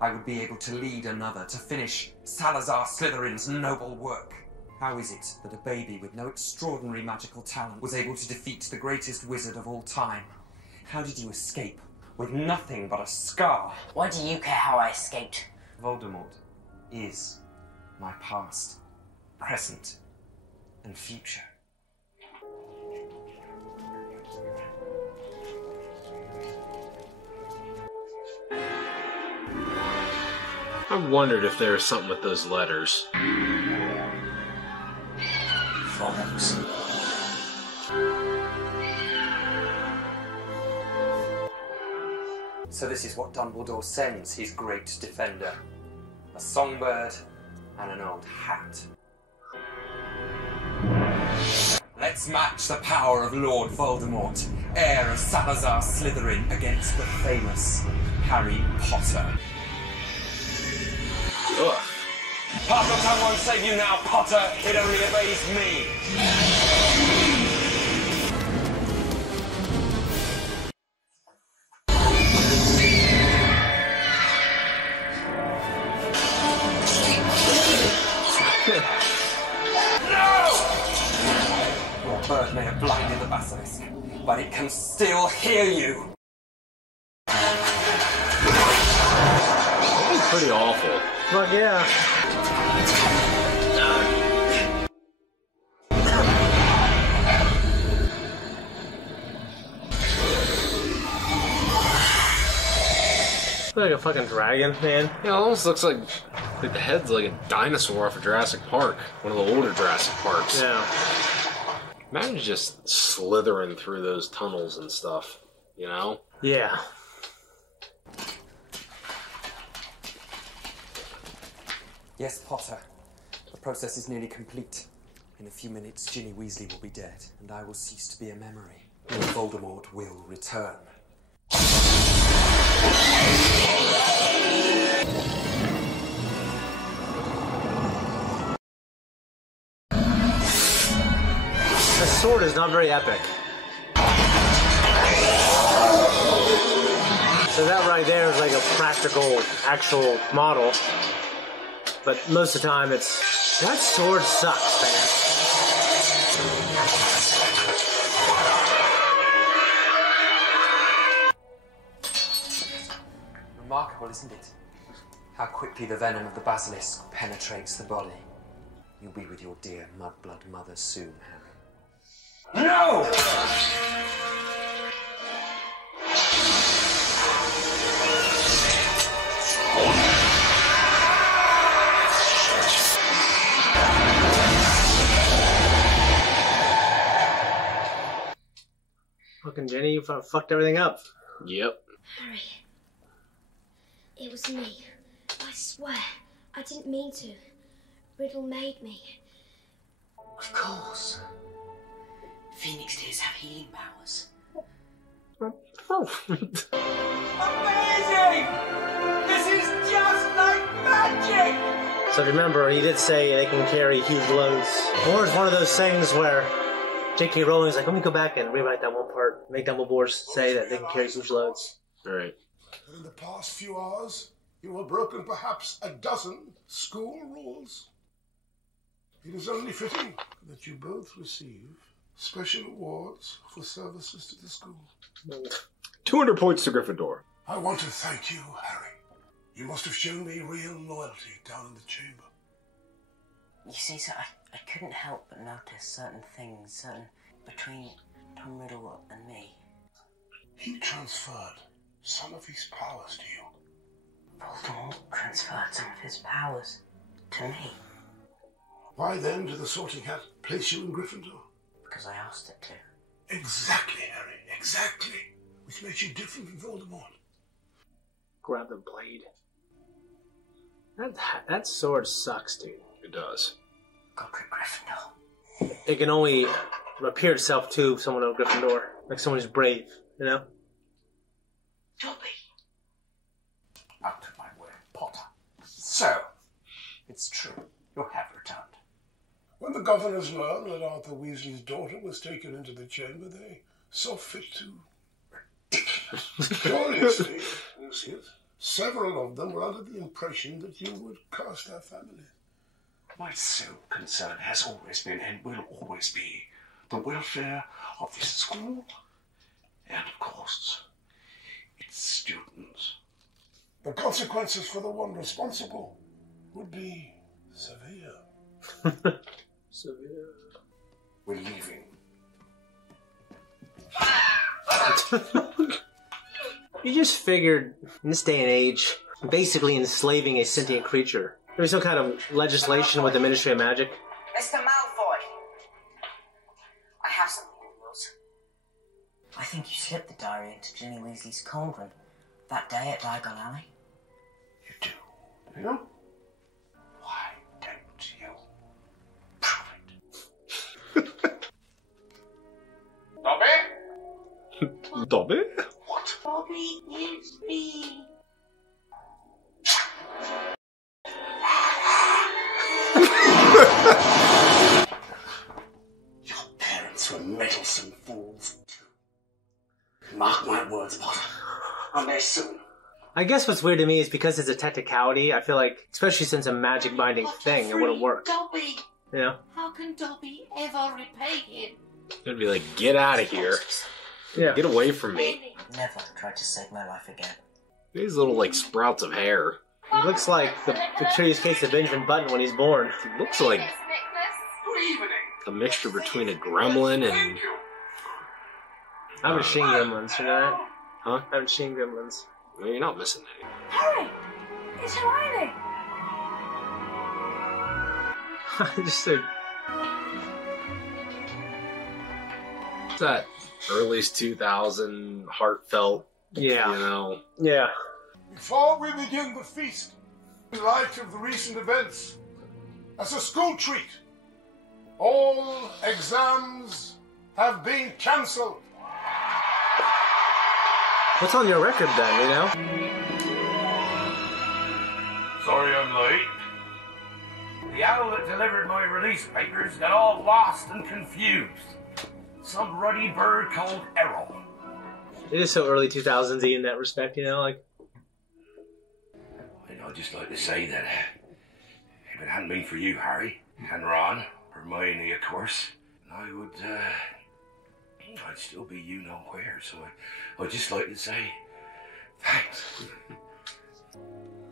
I would be able to lead another, to finish Salazar Slytherin's noble work. How is it that a baby with no extraordinary magical talent was able to defeat the greatest wizard of all time? How did you escape with nothing but a scar? Why do you care how I escaped? Voldemort is my past, present, and future. I wondered if there was something with those letters. Fox. So this is what Dumbledore sends his great defender. A songbird and an old hat. Let's match the power of Lord Voldemort, heir of Salazar Slytherin, against the famous Harry Potter. Ugh. Parseltongue won't save you now, Potter. It only obeys me. Your bird may have blinded the basilisk, but it can still hear you. That'd be pretty awful. Fuck yeah. Like a fucking dragon, man. Yeah, it almost looks like the head's like a dinosaur off of Jurassic Park. One of the older Jurassic Parks. Yeah. Imagine just slithering through those tunnels and stuff, you know? Yeah. Yes, Potter. The process is nearly complete. In a few minutes, Ginny Weasley will be dead, and I will cease to be a memory. And Voldemort will return. The sword is not very epic. So that right there is like a practical, actual model. But most of the time it's... That sword sucks, man. remarkable, isn't it? How quickly the venom of the basilisk penetrates the body. You'll be with your dear mudblood mother soon, Harry. No! Fucking Jenny, you fucked everything up. Yep. Harry, it was me. I swear, I didn't mean to. Riddle made me. Of course. Phoenix tears have healing powers. Amazing! This is just like magic! So remember, he did say they can carry huge loads. Or it's one of those things where J.K. Rowling's like, let me go back and rewrite that one part, make Dumbledore say that they can carry huge loads. Right. In the past few hours, you have broken perhaps a dozen school rules. It is only fitting that you both receive special awards for services to the school. 200 points to Gryffindor. I want to thank you, Harry. You must have shown me real loyalty down in the chamber. You see, sir, I couldn't help but notice certain things, between Tom Riddle and me. He transferred some of his powers to you. Voldemort transferred some of his powers to me. Why then did the Sorting Hat place you in Gryffindor? Because I asked it to. Exactly, Harry, exactly. Which makes you different from Voldemort. Grab the blade. That sword sucks, dude. It does. Godric Gryffindor. It can only appear itself to someone of Gryffindor. Like someone who's brave, you know? Dobby. Out of my way, Potter. So, it's true. You have returned. When the governors learned that Arthur Weasley's daughter was taken into the chamber, they saw fit to... Curiously, Lucius, several of them were under the impression that you would cast our family. My sole concern has always been and will always be the welfare of this school and, of course, its students. The consequences for the one responsible would be severe. Severe. We're leaving. You just figured, in this day and age, basically enslaving a sentient creature. There's some kind of legislation with the Ministry of Magic. Mr. Malfoy. I have something in yours. I think you slipped the diary into Ginny Weasley's cauldron that day at Diagon Alley. You know? Why don't you prove it? Dobby? Dobby? What? Dobby is me. Your parents were meddlesome fools, too. Mark my words, Potter. I'm there soon. I guess what's weird to me is because it's a technicality, I feel like, especially since a magic binding thing, it wouldn't work. Dobby. You know? How can Dobby ever repay him? It'd be like, get out of here. Yeah. Get away from me. Never tried to save my life again. These little, like, sprouts of hair. He looks like the curious case of Benjamin Button when he's born. He looks like a mixture between a gremlin and... I haven't seen Gremlins, you know that? Huh? I haven't seen Gremlins. Well, you're not missing any. Harry! It's Hermione! Just so... What's that? Earliest 2000, heartfelt, yeah. You know. Yeah. Before we begin the feast, in light of the recent events, as a school treat, all exams have been cancelled. What's on your record then, you know? Sorry I'm late. The owl that delivered my release papers got all lost and confused. Some ruddy bird called Errol. It is so early 2000s-y in that respect, you know? Like, And I'd just like to say that if it hadn't been for you, Harry, and Ron, Hermione, of course, I would, I'd still be you know where. So I'd just like to say thanks.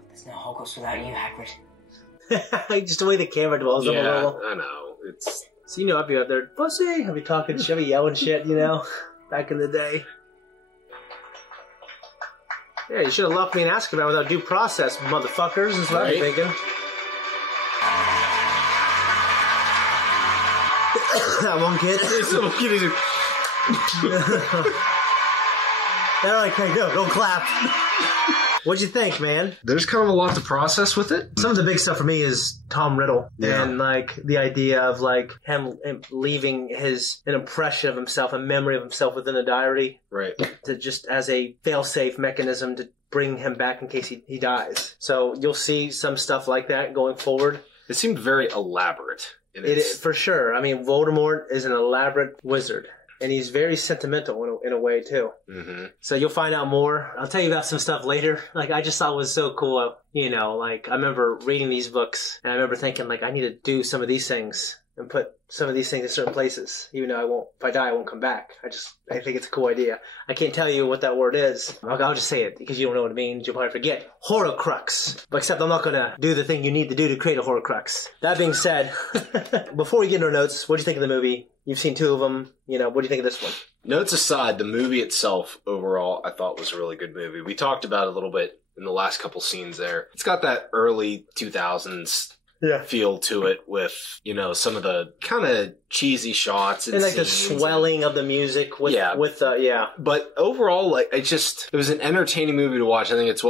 There's no Hogwarts without you, Hagrid. Just the way the camera dwells on a little. I know. It's... So, I'd be up there, pussy! I'd be talking shit, I'd be yelling shit, back in the day. Yeah, you should have locked me in Azkaban without due process, motherfuckers, is what I'd be thinking. That one kid. Some kid is... They're like, hey, go, don't clap. What'd you think, man? There's kind of a lot to process with it. Some of the big stuff for me is Tom Riddle. Yeah. And, the idea of, him leaving an impression of himself, a memory of himself within a diary. Right. To just as a fail-safe mechanism to bring him back in case he dies. So you'll see some stuff like that going forward. It seemed very elaborate. For sure. I mean, Voldemort is an elaborate wizard. And he's very sentimental in a way, too. Mm-hmm. So you'll find out more. I'll tell you about some stuff later. I just thought it was so cool. I remember reading these books, and I remember thinking, I need to do some of these things and put some of these things in certain places. Even though if I die, I won't come back. I think it's a cool idea. I can't tell you what that word is. I'll just say it, because you don't know what it means. You'll probably forget. Horcrux. Except I'm not going to do the thing you need to do to create a Horcrux. That being said, before we get into our notes, what do you think of the movie? You've seen 2 of them. What do you think of this one? Notes aside, the movie itself, overall, I thought was a really good movie. We talked about it a little bit in the last couple scenes there. It's got that early 2000s feel to it with, some of the kind of cheesy shots. And the swelling of the music But overall, it was an entertaining movie to watch. I think it's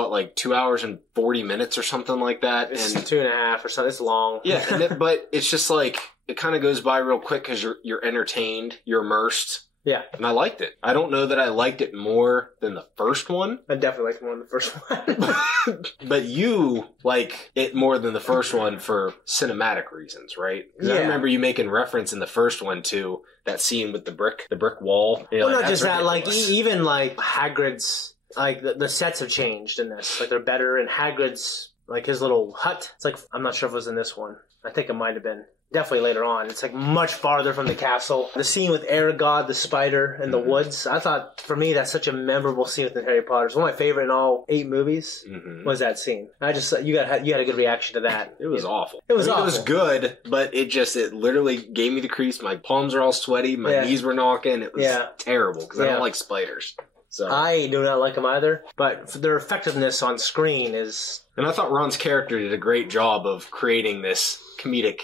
2 hours and 40 minutes or something like that. It's 2.5 or something. It's long. Yeah, but it's just it kind of goes by real quick because you're entertained, you're immersed. Yeah. And I liked it. I don't know that I liked it more than the first one. I definitely liked it more than the first one. But you like it more than the first one for cinematic reasons, right? Because I remember you making reference in the first one to that scene with the brick wall. Well, not just that, even Hagrid's, the sets have changed in this. They're better, and Hagrid's, his little hut. It's I'm not sure if it was in this one. I think it might have been. Definitely later on. It's much farther from the castle. The scene with Aragog, the spider, in the woods. I thought, for me, that's such a memorable scene within Harry Potter. It's one of my favorite in all 8 movies was that scene. You had a good reaction to that. It was awful. It was awful. It was good, but it literally gave me the creeps. My palms are all sweaty. My knees were knocking. It was terrible because I don't like spiders. So I do not like them either, but their effectiveness on screen is... And I thought Ron's character did a great job of creating this comedic...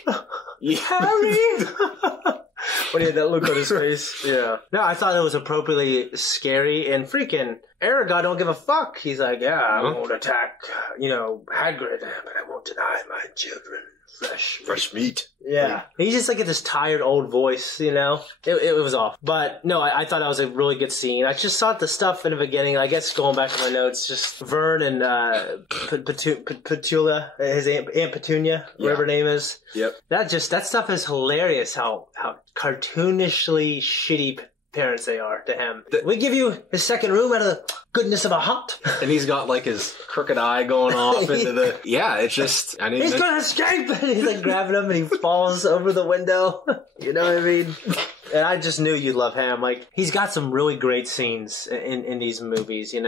Harry! When he had that look on his face. Yeah. No, I thought it was appropriately scary, and freaking Aragog don't give a fuck. He's like, I won't attack, Hagrid, but I won't deny my children fresh meat. Yeah. He's just get this tired old voice, It was off. But no, I thought that was a really good scene. I just thought the stuff in the beginning, I guess going back to my notes, just Vern and Petula, his Aunt Petunia, whatever her name is. Yep. That stuff is hilarious how cartoonishly shitty parents they are to him. We give you his second room out of the goodness of a hut. And he's got his crooked eye going off into the... Yeah, it's just... He's gonna escape! And he's grabbing him and he falls over the window. You know what I mean? And I just knew you'd love him. He's got some really great scenes in these movies, In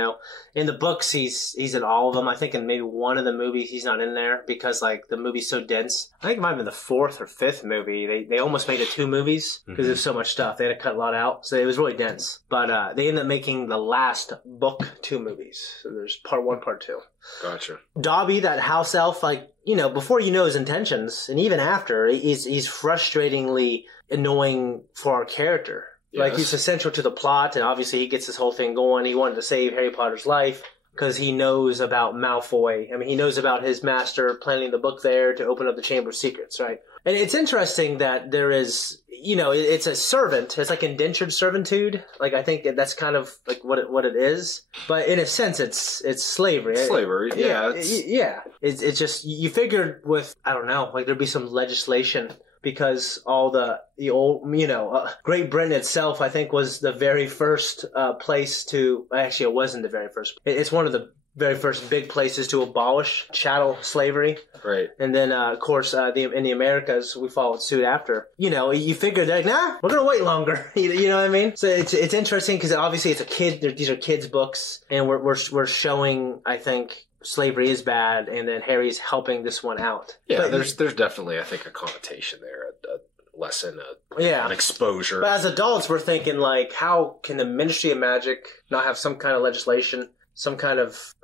the books, he's in all of them. I think in maybe one of the movies he's not in there because, the movie's so dense. I think it might have been the 4th or 5th movie. They almost made it 2 movies because there's so much stuff. They had to cut a lot out. So it was really dense. But they ended up making the last book 2 movies. So there's part 1, part 2. Gotcha. Dobby, that house elf, before you know his intentions, and even after, he's frustratingly annoying for our character. Yes. He's essential to the plot, and obviously he gets this whole thing going. He wanted to save Harry Potter's life because he knows about Malfoy. I mean, he knows about his master planting the book there to open up the Chamber of Secrets, right? And it's interesting that there is, it's a servant. It's indentured servitude. I think that's kind of what it is. But in a sense, it's slavery. It's slavery, yeah. It's just, you figured with, I don't know, there'd be some legislation because all the old, Great Britain itself, I think, was the very first place to, actually, it wasn't the very first. It's one of the very first big places to abolish chattel slavery. Right. And then, of course, in the Americas, we followed suit after. You figured, nah, we're going to wait longer. You know what I mean? So it's interesting because obviously it's a kid, these are kids' books, and we're showing, I think, slavery is bad, and then Harry's helping this one out. Yeah, but there's definitely, I think, a connotation there, a lesson, yeah, an exposure. But as adults, we're thinking, like, how can the Ministry of Magic not have some kind of legislation, some kind of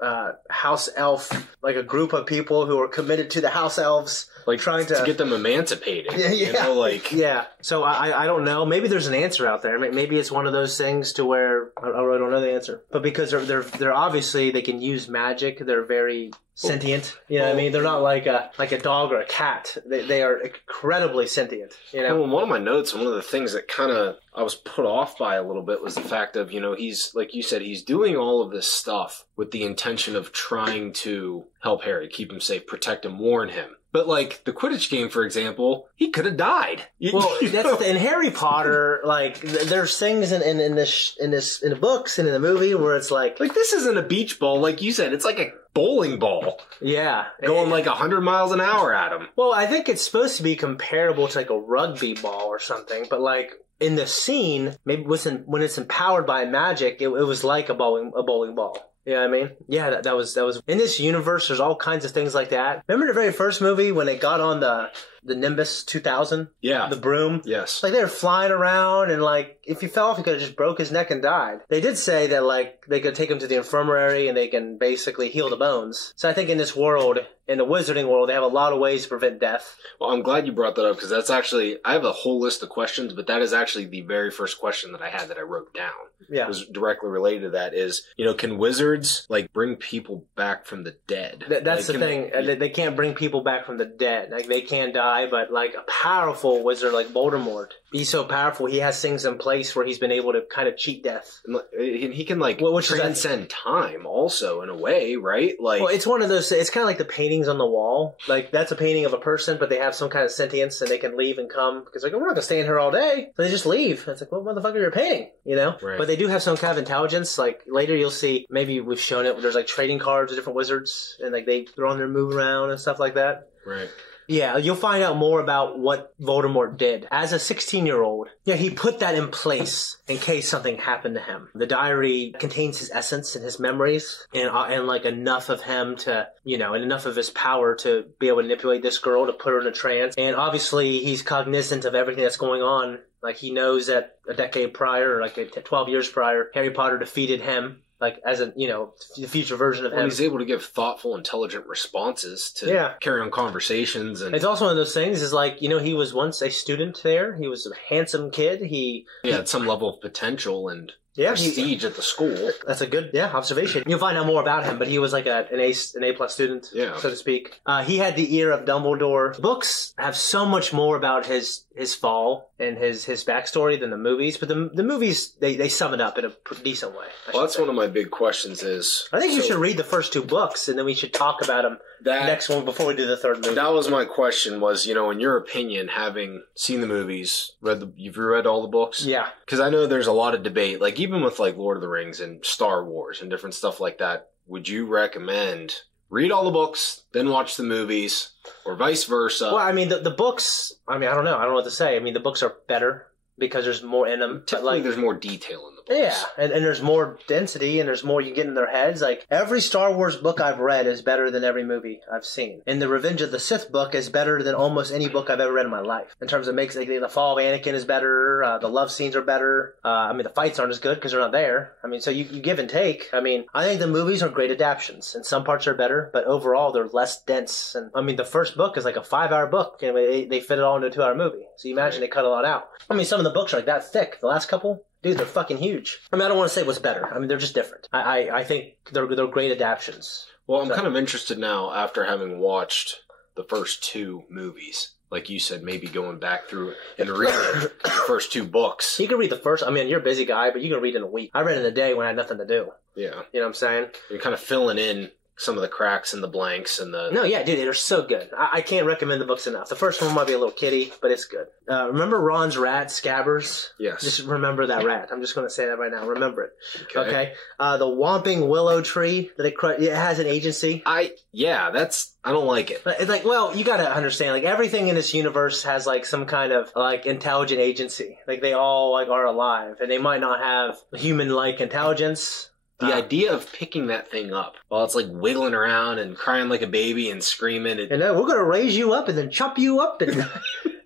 house elf, like a group of people who are committed to the house elves, like trying to get them emancipated? Yeah, you know, like yeah. So I don't know. Maybe there's an answer out there. Maybe it's one of those things to where I don't know the answer. But because they're obviously they can use magic, they're very sentient. You know what I mean? They're not like a dog or a cat. They are incredibly sentient. You know. Well, one of my notes, one of the things that kind of I was put off by a little bit was the fact of, you know, he's, like you said, he's doing all of this stuff with the intention of trying to help Harry, keep him safe, protect him, warn him. But, like, the Quidditch game, for example, he could have died. Well, that's in Harry Potter. Like, there's things in the books and in the movie where it's like this isn't a beach ball, like you said. It's like a bowling ball. Yeah, going like 100 miles an hour at him. Well, I think it's supposed to be comparable to like a rugby ball or something. But like in the scene, maybe when it's empowered by magic, it was like a bowling ball. You know what I mean? Yeah, that was in this universe. There's all kinds of things like that. Remember the very first movie when they got on the Nimbus 2000? Yeah. The broom? Yes. Like they were flying around and like if he fell off he could have just broke his neck and died. They did say that like they could take him to the infirmary and they can basically heal the bones. So I think in this world, in the wizarding world, they have a lot of ways to prevent death. Well, I'm glad you brought that up because that's actually, I have a whole list of questions, but that is actually the very first question that I had that I wrote down. Yeah. It was directly related to that is, you know, can wizards like bring people back from the dead? That's like, the thing. They can't bring people back from the dead. Like they can die, but like a powerful wizard like Voldemort, he's so powerful. He has things in place where he's been able to kind of cheat death. And he can like transcend time also in a way, right? Like, well, it's one of those. It's kind of like the paintings on the wall. Like that's a painting of a person, but they have some kind of sentience and they can leave and come because like we're not gonna stay in here all day. So they just leave. It's like, well, motherfucker, you're painting, you know. Right. But they do have some kind of intelligence. Like later you'll see. Maybe we've shown it. There's like trading cards with different wizards, and like they're on their move around and stuff like that. Right. Yeah, you'll find out more about what Voldemort did. As a 16-year-old, yeah, he put that in place in case something happened to him. The diary contains his essence and his memories and like enough of him to, you know, and enough of his power to be able to manipulate this girl to put her in a trance. And obviously he's cognizant of everything that's going on. Like he knows that a decade prior, or like 12 years prior, Harry Potter defeated him. Like, as a, you know, the future version of him. He's able to give thoughtful, intelligent responses to carry on conversations. And it's also one of those things is like, you know, he was once a student there. He was a handsome kid. He had some level of potential and prestige at the school. That's a good observation. You'll find out more about him, but he was like an A+ student, so to speak. He had the ear of Dumbledore. Books have so much more about his fall and his backstory than the movies, but the movies they sum it up in a decent way. Well, that's one of my big questions is... I think you should read the first 2 books, and then we should talk about them next one before we do the third movie. That was my question was, you know, in your opinion, having seen the movies, you've read all the books? Yeah. Because I know there's a lot of debate, like even with like Lord of the Rings and Star Wars and different stuff like that, would you recommend read all the books, then watch the movies, or vice versa? Well, I mean, the books, I mean, I don't know what to say. I mean, the books are better because there's more in them. Typically, there's more detail in the books. Yeah, and there's more density, and there's more you get in their heads. Like, every Star Wars book I've read is better than every movie I've seen. And the Revenge of the Sith book is better than almost any book I've ever read in my life. In terms of makes, like, the fall of Anakin is better, the love scenes are better. I mean, the fights aren't as good because they're not there. I mean, so you give and take. I mean, I think the movies are great adaptions, and some parts are better, but overall they're less dense. And I mean, the first book is like a 5-hour book, and they fit it all into a 2-hour movie. So you imagine they cut a lot out. I mean, some of the books are like that thick. The last couple, dude, they're fucking huge. I mean, I don't want to say what's better. I mean, they're just different. I think they're great adaptions. Well, I'm kind of interested now after having watched the first 2 movies. Like you said, maybe going back through and reading the first 2 books. You can read the first. I mean, you're a busy guy, but you can read in a week. I read in a day when I had nothing to do. Yeah. You know what I'm saying? You're kind of filling in some of the cracks and the blanks and the... No, yeah, dude, they're so good. I can't recommend the books enough. The first one might be a little kiddie, but it's good. Remember Ron's rat, Scabbers? Yes. Just remember that rat. I'm just going to say that right now. Remember it. Okay? The Whomping Willow Tree, it has an agency. I don't like it. But it's like, well, you got to understand, like, everything in this universe has, like, some kind of, like, intelligent agency. Like, they all, like, are alive. And they might not have human-like intelligence, The idea of picking that thing up while it's like wiggling around and crying like a baby and screaming. And we're going to raise you up and then chop you up and...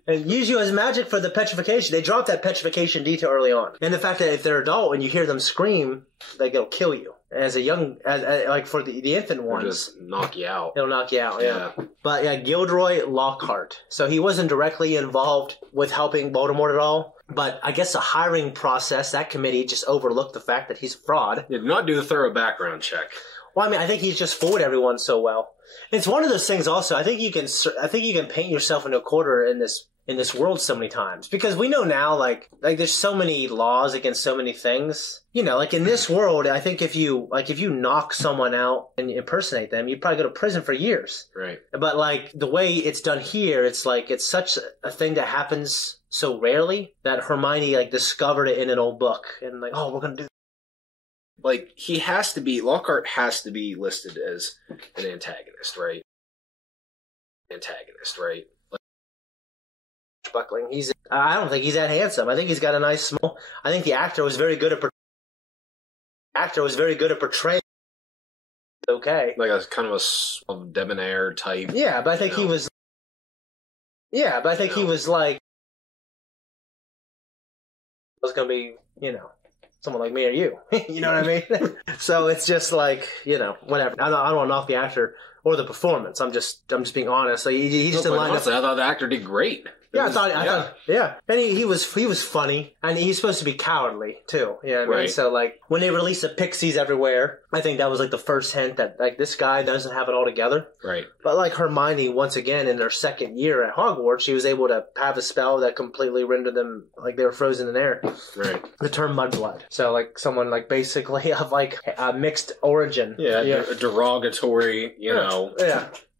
and use you as magic for the petrification. They dropped that petrification detail early on. And the fact that if they're adult and you hear them scream, like it'll kill you. As a young, like for the infant ones. It'll just knock you out. It'll knock you out, yeah. But yeah, Gilderoy Lockhart. So he wasn't directly involved with helping Voldemort at all. But I guess the hiring process, that committee just overlooked the fact that he's a fraud. Did not do a thorough background check. Well, I mean, I think he's just fooled everyone so well. It's one of those things also, I think you can paint yourself into a corner in this world so many times. Because we know now, like there's so many laws against so many things. You know, like in this world, I think if you knock someone out and impersonate them, you'd probably go to prison for years. Right. But like the way it's done here, it's like it's such a thing that happens so rarely that Hermione like discovered it in an old book and like, oh, we're gonna do. Like Lockhart has to be listed as an antagonist, right? Buckling. I don't think he's that handsome. I think he's got a nice small. I think the actor was very good at portraying. Okay. Like a kind of a debonair type. Yeah, but I think he was. Yeah, but I think he was like. Was going to be, someone like me or you. You know what I mean? So it's just like, whatever. I don't want to knock the actor or the performance. I'm just being honest. Like, he just didn't line up. I thought the actor did great. Yeah, I thought, and he was funny, and he's supposed to be cowardly too. You know what I mean? So like when they released the Pixies everywhere, I think that was like the first hint that like this guy doesn't have it all together. Right. But like Hermione, once again in their second year at Hogwarts, she was able to have a spell that completely rendered them like they were frozen in air. Right. The term mudblood. So like someone like basically of like a mixed origin. Yeah, a derogatory,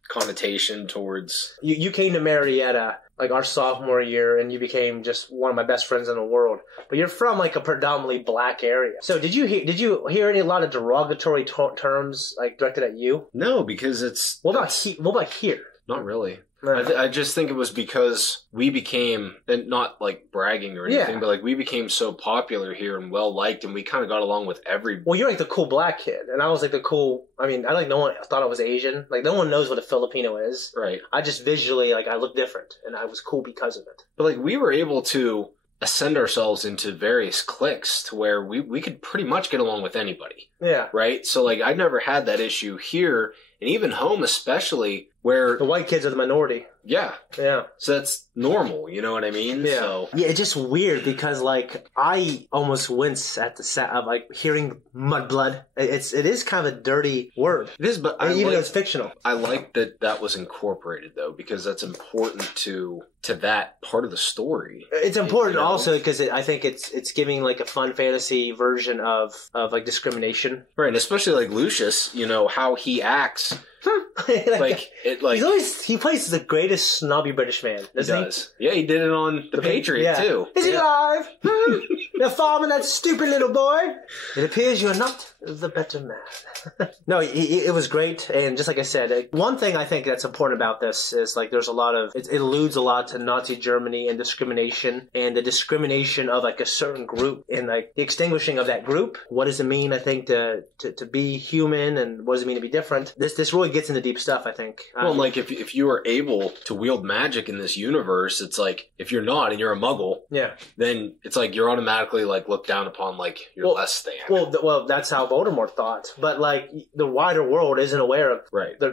connotation towards. You came to Marietta like our sophomore year, and you became just one of my best friends in the world. But you're from like a predominantly black area. So did you hear a lot of derogatory terms like directed at you? No, because it's. What about here? Not really. I just think it was because we became, and not like bragging or anything, but like we became so popular here and well liked, and we kind of got along with everybody. Well, you're like the cool black kid, and I was like the cool. I mean, no one thought I was Asian. Like no one knows what a Filipino is. Right. I just visually I look different, and I was cool because of it. But like we were able to ascend ourselves into various cliques to where we could pretty much get along with anybody. Yeah. Right. So like I never had that issue here, and even home especially, where the white kids are the minority. Yeah. Yeah. So that's normal, you know what I mean? Yeah. So. Yeah, it's just weird because like I almost wince at the set of like hearing mudblood. It is kind of a dirty word. It is, but even though it's fictional. I like that was incorporated though, because that's important to that part of the story. It's important also because I think it's giving like a fun fantasy version of like discrimination. Right, and especially like Lucius, how he acts. He plays the greatest snobby British man, doesn't he? Does. Yeah, he did it on The Patriot too. Is he alive? You're farming that stupid little boy. It appears you're not the better man. No, it was great, and just like I said, one thing I think that's important about this is like there's a lot of it alludes a lot to Nazi Germany and discrimination, and the discrimination of like a certain group, and like the extinguishing of that group. What does it mean? I think to be human, and what does it mean to be different? This really gets into deep stuff, I think. Well, like if you are able to wield magic in this universe, it's like if you're not and you're a Muggle, then it's like you're automatically like looked down upon, like you're less than. Well, that's how Voldemort thought, but like the wider world isn't aware of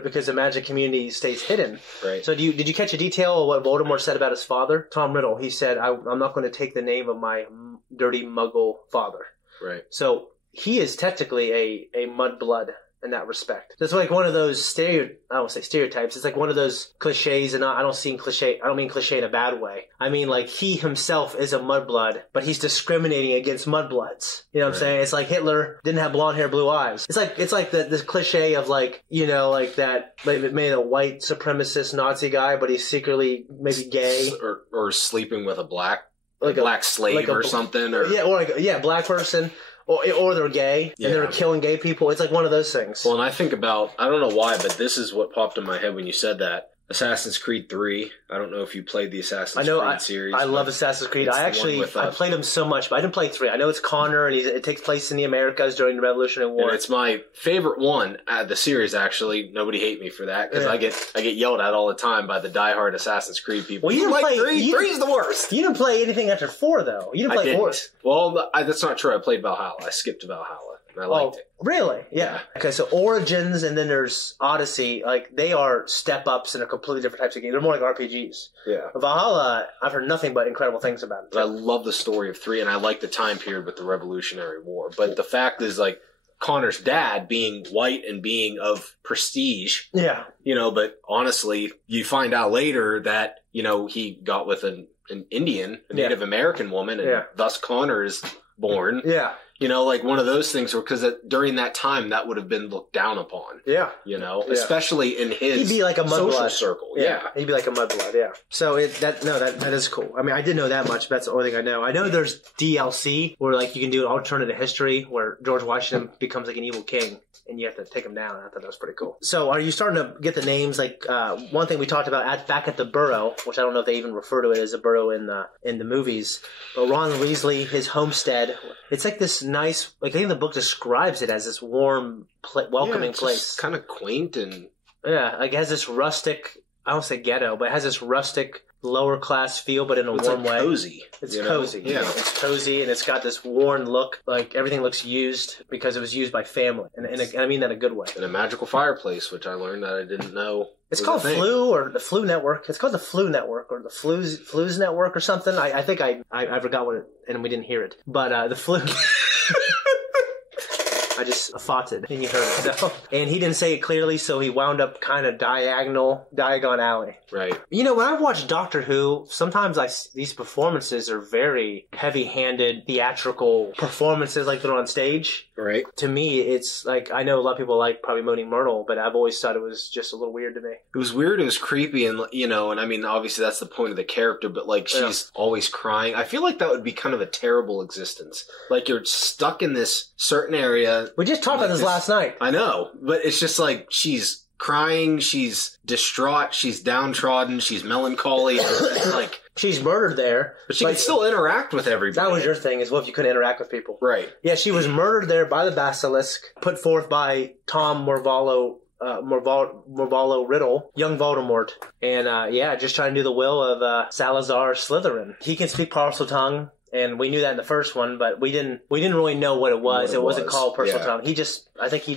because the magic community stays hidden. Right. So did you catch a detail of what Voldemort said about his father, Tom Riddle? He said, "I'm not going to take the name of my dirty Muggle father." Right. So he is technically a mudblood in that respect. It's like one of those I won't say stereotypes. It's like one of those cliches, and I don't mean cliche in a bad way. I mean like he himself is a mudblood, but he's discriminating against mudbloods. You know what I'm saying? It's like Hitler didn't have blonde hair, blue eyes. It's like the cliche of like like that made a white supremacist Nazi guy, but he's secretly maybe gay or sleeping with a black slave or something, or black person. Or they're gay, and they're killing gay people. It's like one of those things. Well, and I think about, I don't know why, but this is what popped in my head when you said that. Assassin's Creed 3. I don't know if you played the Assassin's Creed series. I love Assassin's Creed. I played them so much, but I didn't play 3. I know it's Connor, and it takes place in the Americas during the Revolutionary War. And it's my favorite one the series, actually. Nobody hate me for that, because I get yelled at all the time by the diehard Assassin's Creed people. Well, you didn't play 3? 3's the worst. You didn't play anything after 4, though. You didn't play 4. Well, that's not true. I played Valhalla. I skipped Valhalla. And I liked it. Really? Yeah. Okay, so Origins and then there's Odyssey. Like, they are step-ups and are completely different types of games. They're more like RPGs. Yeah. Valhalla, I've heard nothing but incredible things about it. But I love the story of 3, and I like the time period with the Revolutionary War. But the fact is, like, Connor's dad being white and being of prestige. Yeah. But honestly, you find out later that, he got with an Indian, a Native American woman, and thus Connor is born. Yeah. Like one of those things, because during that time, that would have been looked down upon. Yeah. Especially in his He'd be like a social circle. Yeah. He'd be like a mudblood, yeah. So that is cool. I mean, I didn't know that much, but that's the only thing I know. I know there's DLC where like you can do an alternative history where George Washington becomes like an evil king and you have to take him down. I thought that was pretty cool. So are you starting to get the names? Like one thing we talked about back at the Burrow, which I don't know if they even refer to it as a Burrow in the movies, but Ron Weasley, his homestead, it's like this nice, like I think the book describes it as this warm, welcoming place. Kind of quaint and... Yeah, like it has this rustic, I don't say ghetto, but it has this rustic, lower class feel, but in a warm way. Cozy. It's cozy. Yeah. It's cozy and it's got this worn look, like everything looks used because it was used by family. And I mean that in a good way. And a magical fireplace, which I learned that I didn't know. It's called Flu or the Flu Network. It's called the Flu Network or the Flu's Network or something. I think I forgot what it, and we didn't hear it. But the Flu... I just thoughted and you heard it. So, and he didn't say it clearly, so he wound up kind of Diagon Alley. Right. When I've watched Doctor Who, sometimes these performances are very heavy-handed, theatrical performances like they're on stage. Right. To me, it's like, I know a lot of people like probably Moaning Myrtle, but I've always thought it was just a little weird to me. It was weird, it was creepy, and and I mean, obviously that's the point of the character, but like she's always crying. I feel like that would be kind of a terrible existence. Like you're stuck in this certain area. We just talked about this last night. I know, but it's just like she's crying, she's distraught, she's downtrodden, she's melancholy. Like she's murdered there, but she can still interact with everybody. That was your thing, is what if you couldn't interact with people? Right. Yeah, she was murdered there by the basilisk, put forth by Tom Morvallo Riddle, young Voldemort, and just trying to do the will of Salazar Slytherin. He can speak Parseltongue. And we knew that in the first one, but we didn't really know what it was. It wasn't called Parseltongue. I think he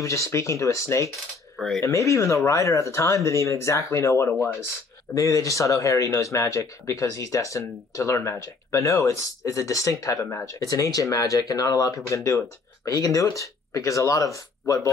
was just speaking to a snake. Right. And maybe even the writer at the time didn't even exactly know what it was. Maybe they just thought, oh, Harry knows magic because he's destined to learn magic. But no, it's a distinct type of magic. It's an ancient magic, and not a lot of people can do it. But he can do it because a lot of some of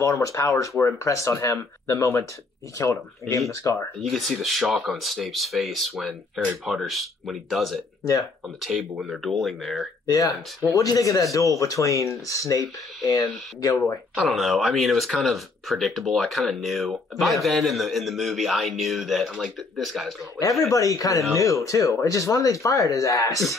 Voldemort's powers were impressed on him the moment he killed him and gave him the scar. And you can see the shock on Snape's face when he does it. Yeah. On the table when they're dueling there. Yeah. Well, what do you think of that duel between Snape and Gilroy? I don't know. I mean, it was kind of predictable. I kind of knew. By then in the movie, I knew that I'm like, this guy's going to win. Everybody kind of knew, too. It's just when they fired his ass.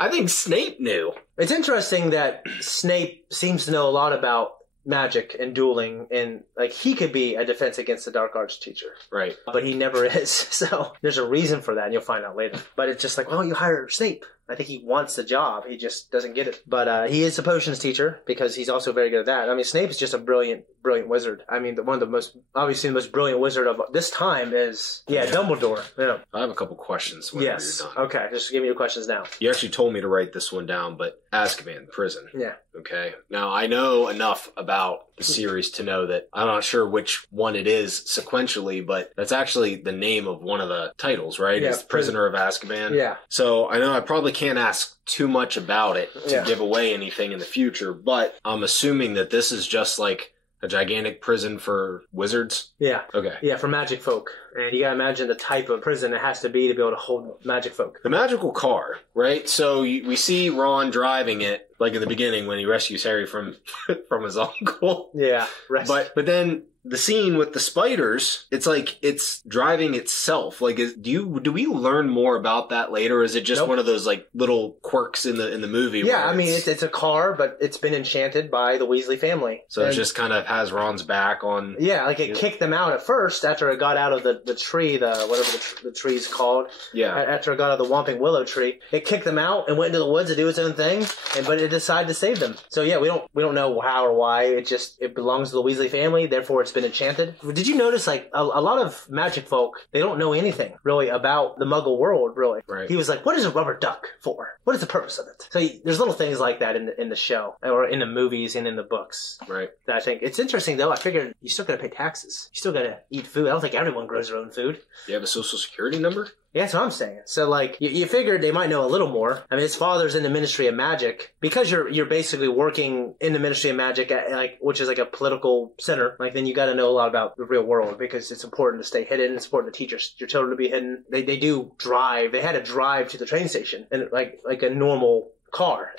I think Snape knew. It's interesting that Snape seems to know a lot about magic and dueling, and like he could be a defense against the dark arts teacher, right? But he never is. So there's a reason for that, and you'll find out later. But it's just like, well, you hire Snape. I think he wants the job. He just doesn't get it. But he is a potions teacher because he's also very good at that. I mean, Snape is just a brilliant wizard. I mean, the most brilliant wizard of this time is Dumbledore. Yeah. I have a couple questions. Yes. You're done. Okay. Just give me your questions now. You actually told me to write this one down, but Azkaban prison. Yeah. Okay. Now I know enough about the series to know that I'm not sure which one it is sequentially, but that's actually the name of one of the titles, right? Yeah, it's Prisoner of Azkaban. Yeah. So I know I probably can't ask too much about it to give away anything in the future, but I'm assuming that this is just like a gigantic prison for wizards? Yeah. Okay. Yeah, for magic folk. And you gotta imagine the type of prison it has to be able to hold magic folk. The magical car, right? So we see Ron driving it, Like in the beginning when he rescues Harry from his uncle. Yeah. But then the scene with the spiders, it's like it's driving itself. Like, do we learn more about that later? Or is it just one of those like little quirks in the movie? Yeah, I mean it's a car, but it's been enchanted by the Weasley family. So it just kind of has Ron's back on. Yeah, like it kicked them out at first after it got out of the tree, whatever the tree's called. Yeah. After it got out of the Whomping Willow tree, it kicked them out and went into the woods to do its own thing. But it decided to save them. So yeah, we don't know how or why. It belongs to the Weasley family. Therefore, it's been enchanted. Did you notice, like, a lot of magic folk, they don't know anything, really, about the Muggle world, really. Right. He was like, what is a rubber duck for? What is the purpose of it? So there's little things like that in the show, or in the movies and in the books. Right. That I think, it's interesting, though, I figured you still gotta pay taxes. You still gotta eat food. I don't think everyone grows their own food. You have a social security number? Yeah, that's what I'm saying. So, like, you figured they might know a little more. I mean, his father's in the Ministry of Magic. Because you're basically working in the Ministry of Magic, which is like a political center, like, then you got to know a lot about the real world, because it's important to stay hidden. It's important to teach your children to be hidden. They do drive. They had to drive to the train station, and like a normal car.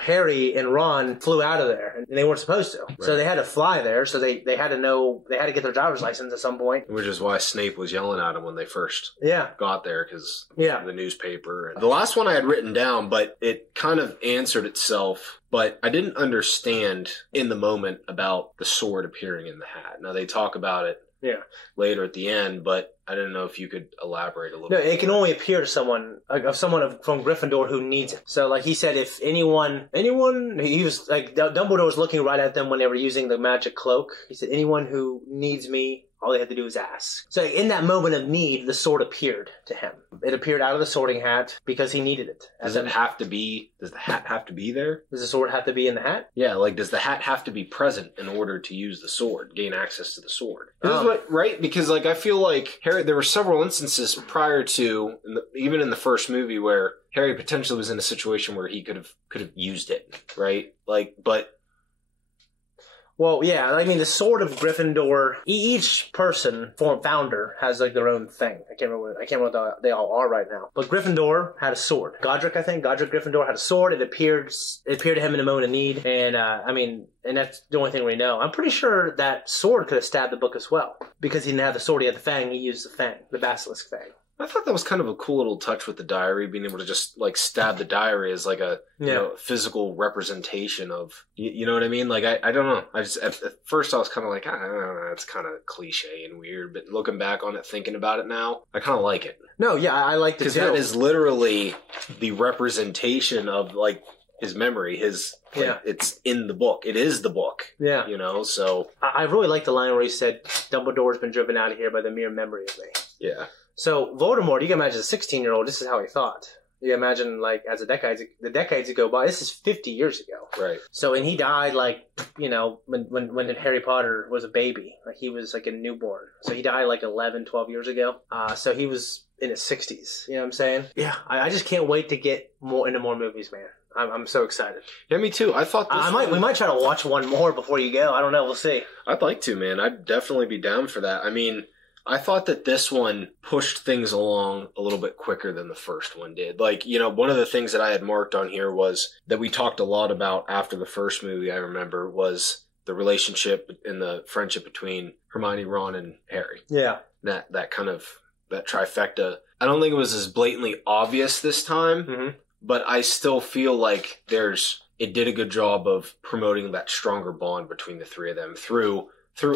Harry and Ron flew out of there, and they weren't supposed to. Right. So they had to fly there, so they had to get their driver's license at some point. Which is why Snape was yelling at them when they first got there, because the newspaper. And the last one I had written down, but it kind of answered itself. But I didn't understand in the moment about the sword appearing in the hat. Now, they talk about it later at the end, but I didn't know if you could elaborate a little bit. No, it can only appear to someone from Gryffindor who needs it. So, like he said, if anyone, he was like, Dumbledore was looking right at them when they were using the magic cloak. He said, anyone who needs me, all they have to do is ask. So in that moment of need, the sword appeared to him. It appeared out of the Sorting Hat because he needed it. Does the hat have to be there? Does the sword have to be in the hat? Yeah, like, does the hat have to be present in order to use the sword, gain access to the sword? Right? Because, like, I feel like Harry, there were several instances prior to, even in the first movie, where Harry potentially was in a situation where he could have used it, right? Like, but... Well, yeah, I mean, the Sword of Gryffindor, each person, founder, has, like, their own thing. I can't remember what they all are right now. But Gryffindor had a sword. Godric Gryffindor had a sword. It appeared to him in a moment of need. And, and that's the only thing we know. I'm pretty sure that sword could have stabbed the book as well. Because he didn't have the sword, he had the fang, he used the fang, the basilisk fang. I thought that was kind of a cool little touch with the diary, being able to just, like, stab the diary as, like, a physical representation of, you know what I mean? Like, I don't know. I just, at first I was kind of like, I don't know, that's kind of cliche and weird, but looking back on it, thinking about it now, I kind of like it. No, yeah, I like it too. Because that is literally the representation of, like, his memory, it's in the book. It is the book. Yeah. You know, so. I really like the line where he said, Dumbledore's been driven out of here by the mere memory of me. Yeah. So Voldemort, you can imagine a 16-year-old, this is how he thought. You can imagine, like, as the decades go by, this is 50 years ago. Right. So, and he died, like, you know, when Harry Potter was a baby. Like, he was, like, a newborn. So he died, like, 11, 12 years ago. So he was in his 60s. You know what I'm saying? Yeah. I just can't wait to get into more movies, man. I'm so excited. Yeah, me too. I thought we might try to watch one more before you go. I don't know. We'll see. I'd like to, man. I'd definitely be down for that. I mean, I thought that this one pushed things along a little bit quicker than the first one did. Like, you know, one of the things that I had marked on here was that we talked a lot about after the first movie, I remember, was the relationship and the friendship between Hermione, Ron, and Harry. Yeah. That kind of, that trifecta. I don't think it was as blatantly obvious this time, but I still feel like it did a good job of promoting that stronger bond between the three of them through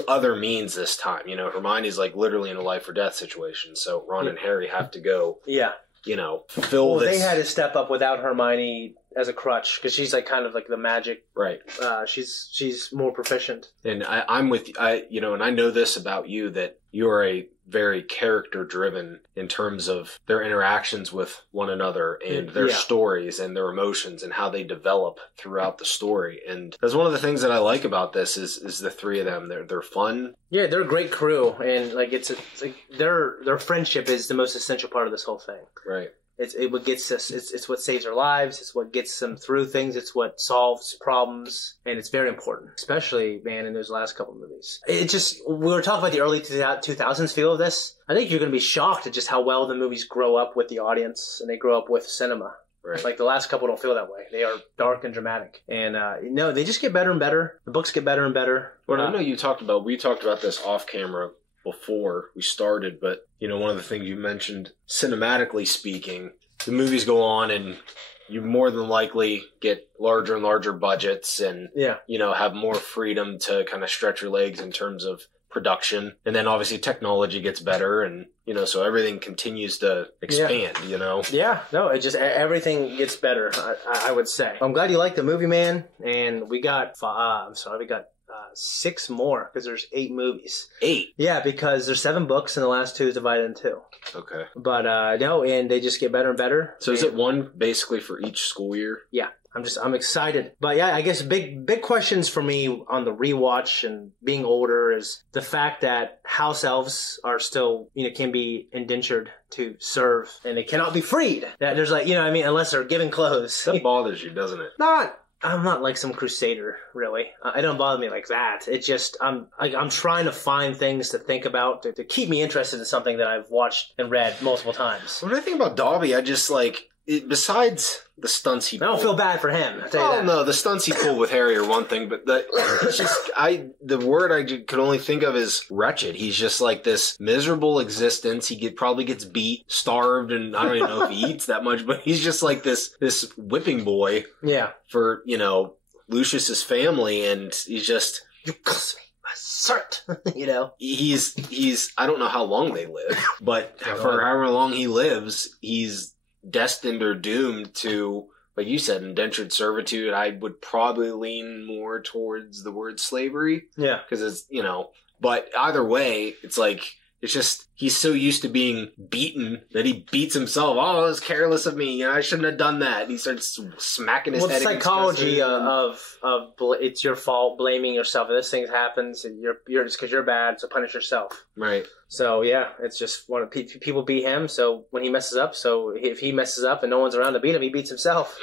other means this time. You know, Hermione's like literally in a life or death situation, so Ron and Harry have to go, you know, fill this. They had to step up without Hermione as a crutch, because she's like kind of like the magic. Right. She's more proficient. And I'm with you know, and I know this about you, that you are a very character driven in terms of their interactions with one another and their stories and their emotions and how they develop throughout the story. And that's one of the things that I like about this is the three of them. They're fun. Yeah, they're a great crew, and like it's like their friendship is the most essential part of this whole thing. Right. It's what gets us. It's what saves our lives. It's what gets them through things. It's what solves problems, and it's very important, especially, man, in those last couple of movies. We were talking about the early 2000s feel of this. I think you're going to be shocked at just how well the movies grow up with the audience, and they grow up with cinema. Right. Like the last couple don't feel that way. They are dark and dramatic. And no, they just get better and better. The books get better and better. Well, I know we talked about this off camera before we started, but one of the things you mentioned, cinematically speaking, the movies go on and you more than likely get larger and larger budgets and, have more freedom to kind of stretch your legs in terms of production. And then obviously technology gets better and, so everything continues to expand, Yeah, no, it just, everything gets better, I would say. I'm glad you like the movie, man. And we got, we got 6 more because there's 8 movies. 8? Yeah, because there's 7 books and the last 2 is divided in 2. Okay. But no, and they just get better and better. So is it one basically for each school year? Yeah. I'm excited. But yeah, I guess big questions for me on the rewatch and being older is the fact that house elves are still, can be indentured to serve and they cannot be freed. That there's unless they're given clothes. That bothers you, doesn't it? I'm not like some crusader, really. It don't bother me like that. It's just, I'm trying to find things to think about to keep me interested in something that I've watched and read multiple times. When I think about Dobby, I just besides the stunts he pulled. I don't feel bad for him. No, the stunts he pulled with Harry are one thing, but it's just, the word I could only think of is wretched. He's just like this miserable existence. He probably gets beat, starved, and I don't even know if he eats that much, but he's just like this whipping boy. Yeah. For, Lucius's family, and he's just, you cuss me. Assert, He's I don't know how long they live, but for however long he lives, he's destined or doomed to, like you said, indentured servitude. I would probably lean more towards the word slavery. Yeah. Because it's, but either way, it's like, it's just, he's so used to being beaten that he beats himself. Oh, it was careless of me. I shouldn't have done that. And he starts smacking his head. Well, the psychology of it's your fault, blaming yourself. If this thing happens, and you're just because you're bad, so punish yourself. Right. So yeah, it's just people beat him. So when he messes up, so if he messes up and no one's around to beat him, he beats himself.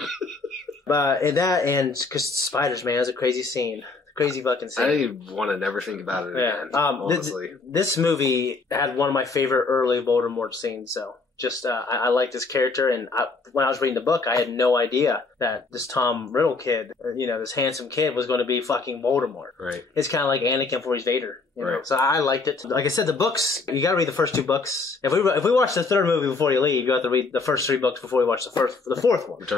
But because spiders, man, it's a crazy scene. Crazy fucking scene. I want to never think about it again, honestly. This movie had one of my favorite early Voldemort scenes, so just I liked this character, and when I was reading the book, I had no idea that this Tom Riddle kid, this handsome kid, was going to be fucking Voldemort. Right. It's kind of like Anakin before he's Vader. Right. So I liked it. Like I said, the books, you got to read the first 2 books. If we watch the 3rd movie before you leave, you have to read the first 3 books before we watch the 4th one. Which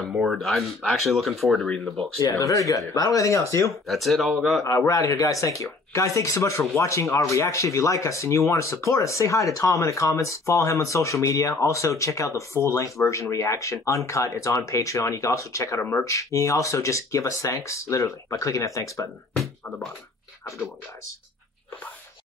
I'm actually looking forward to reading the books. Yeah, they're very good. I don't have anything else, do you? That's it, all I got. We're out of here, guys. Thank you. Guys, thank you so much for watching our reaction. If you like us and you want to support us, say hi to Tom in the comments. Follow him on social media. Also, check out the full-length version reaction. Uncut. It's on Patreon. You can also check out our merch. You can also just give us thanks, literally, by clicking that thanks button on the bottom. Have a good one, guys.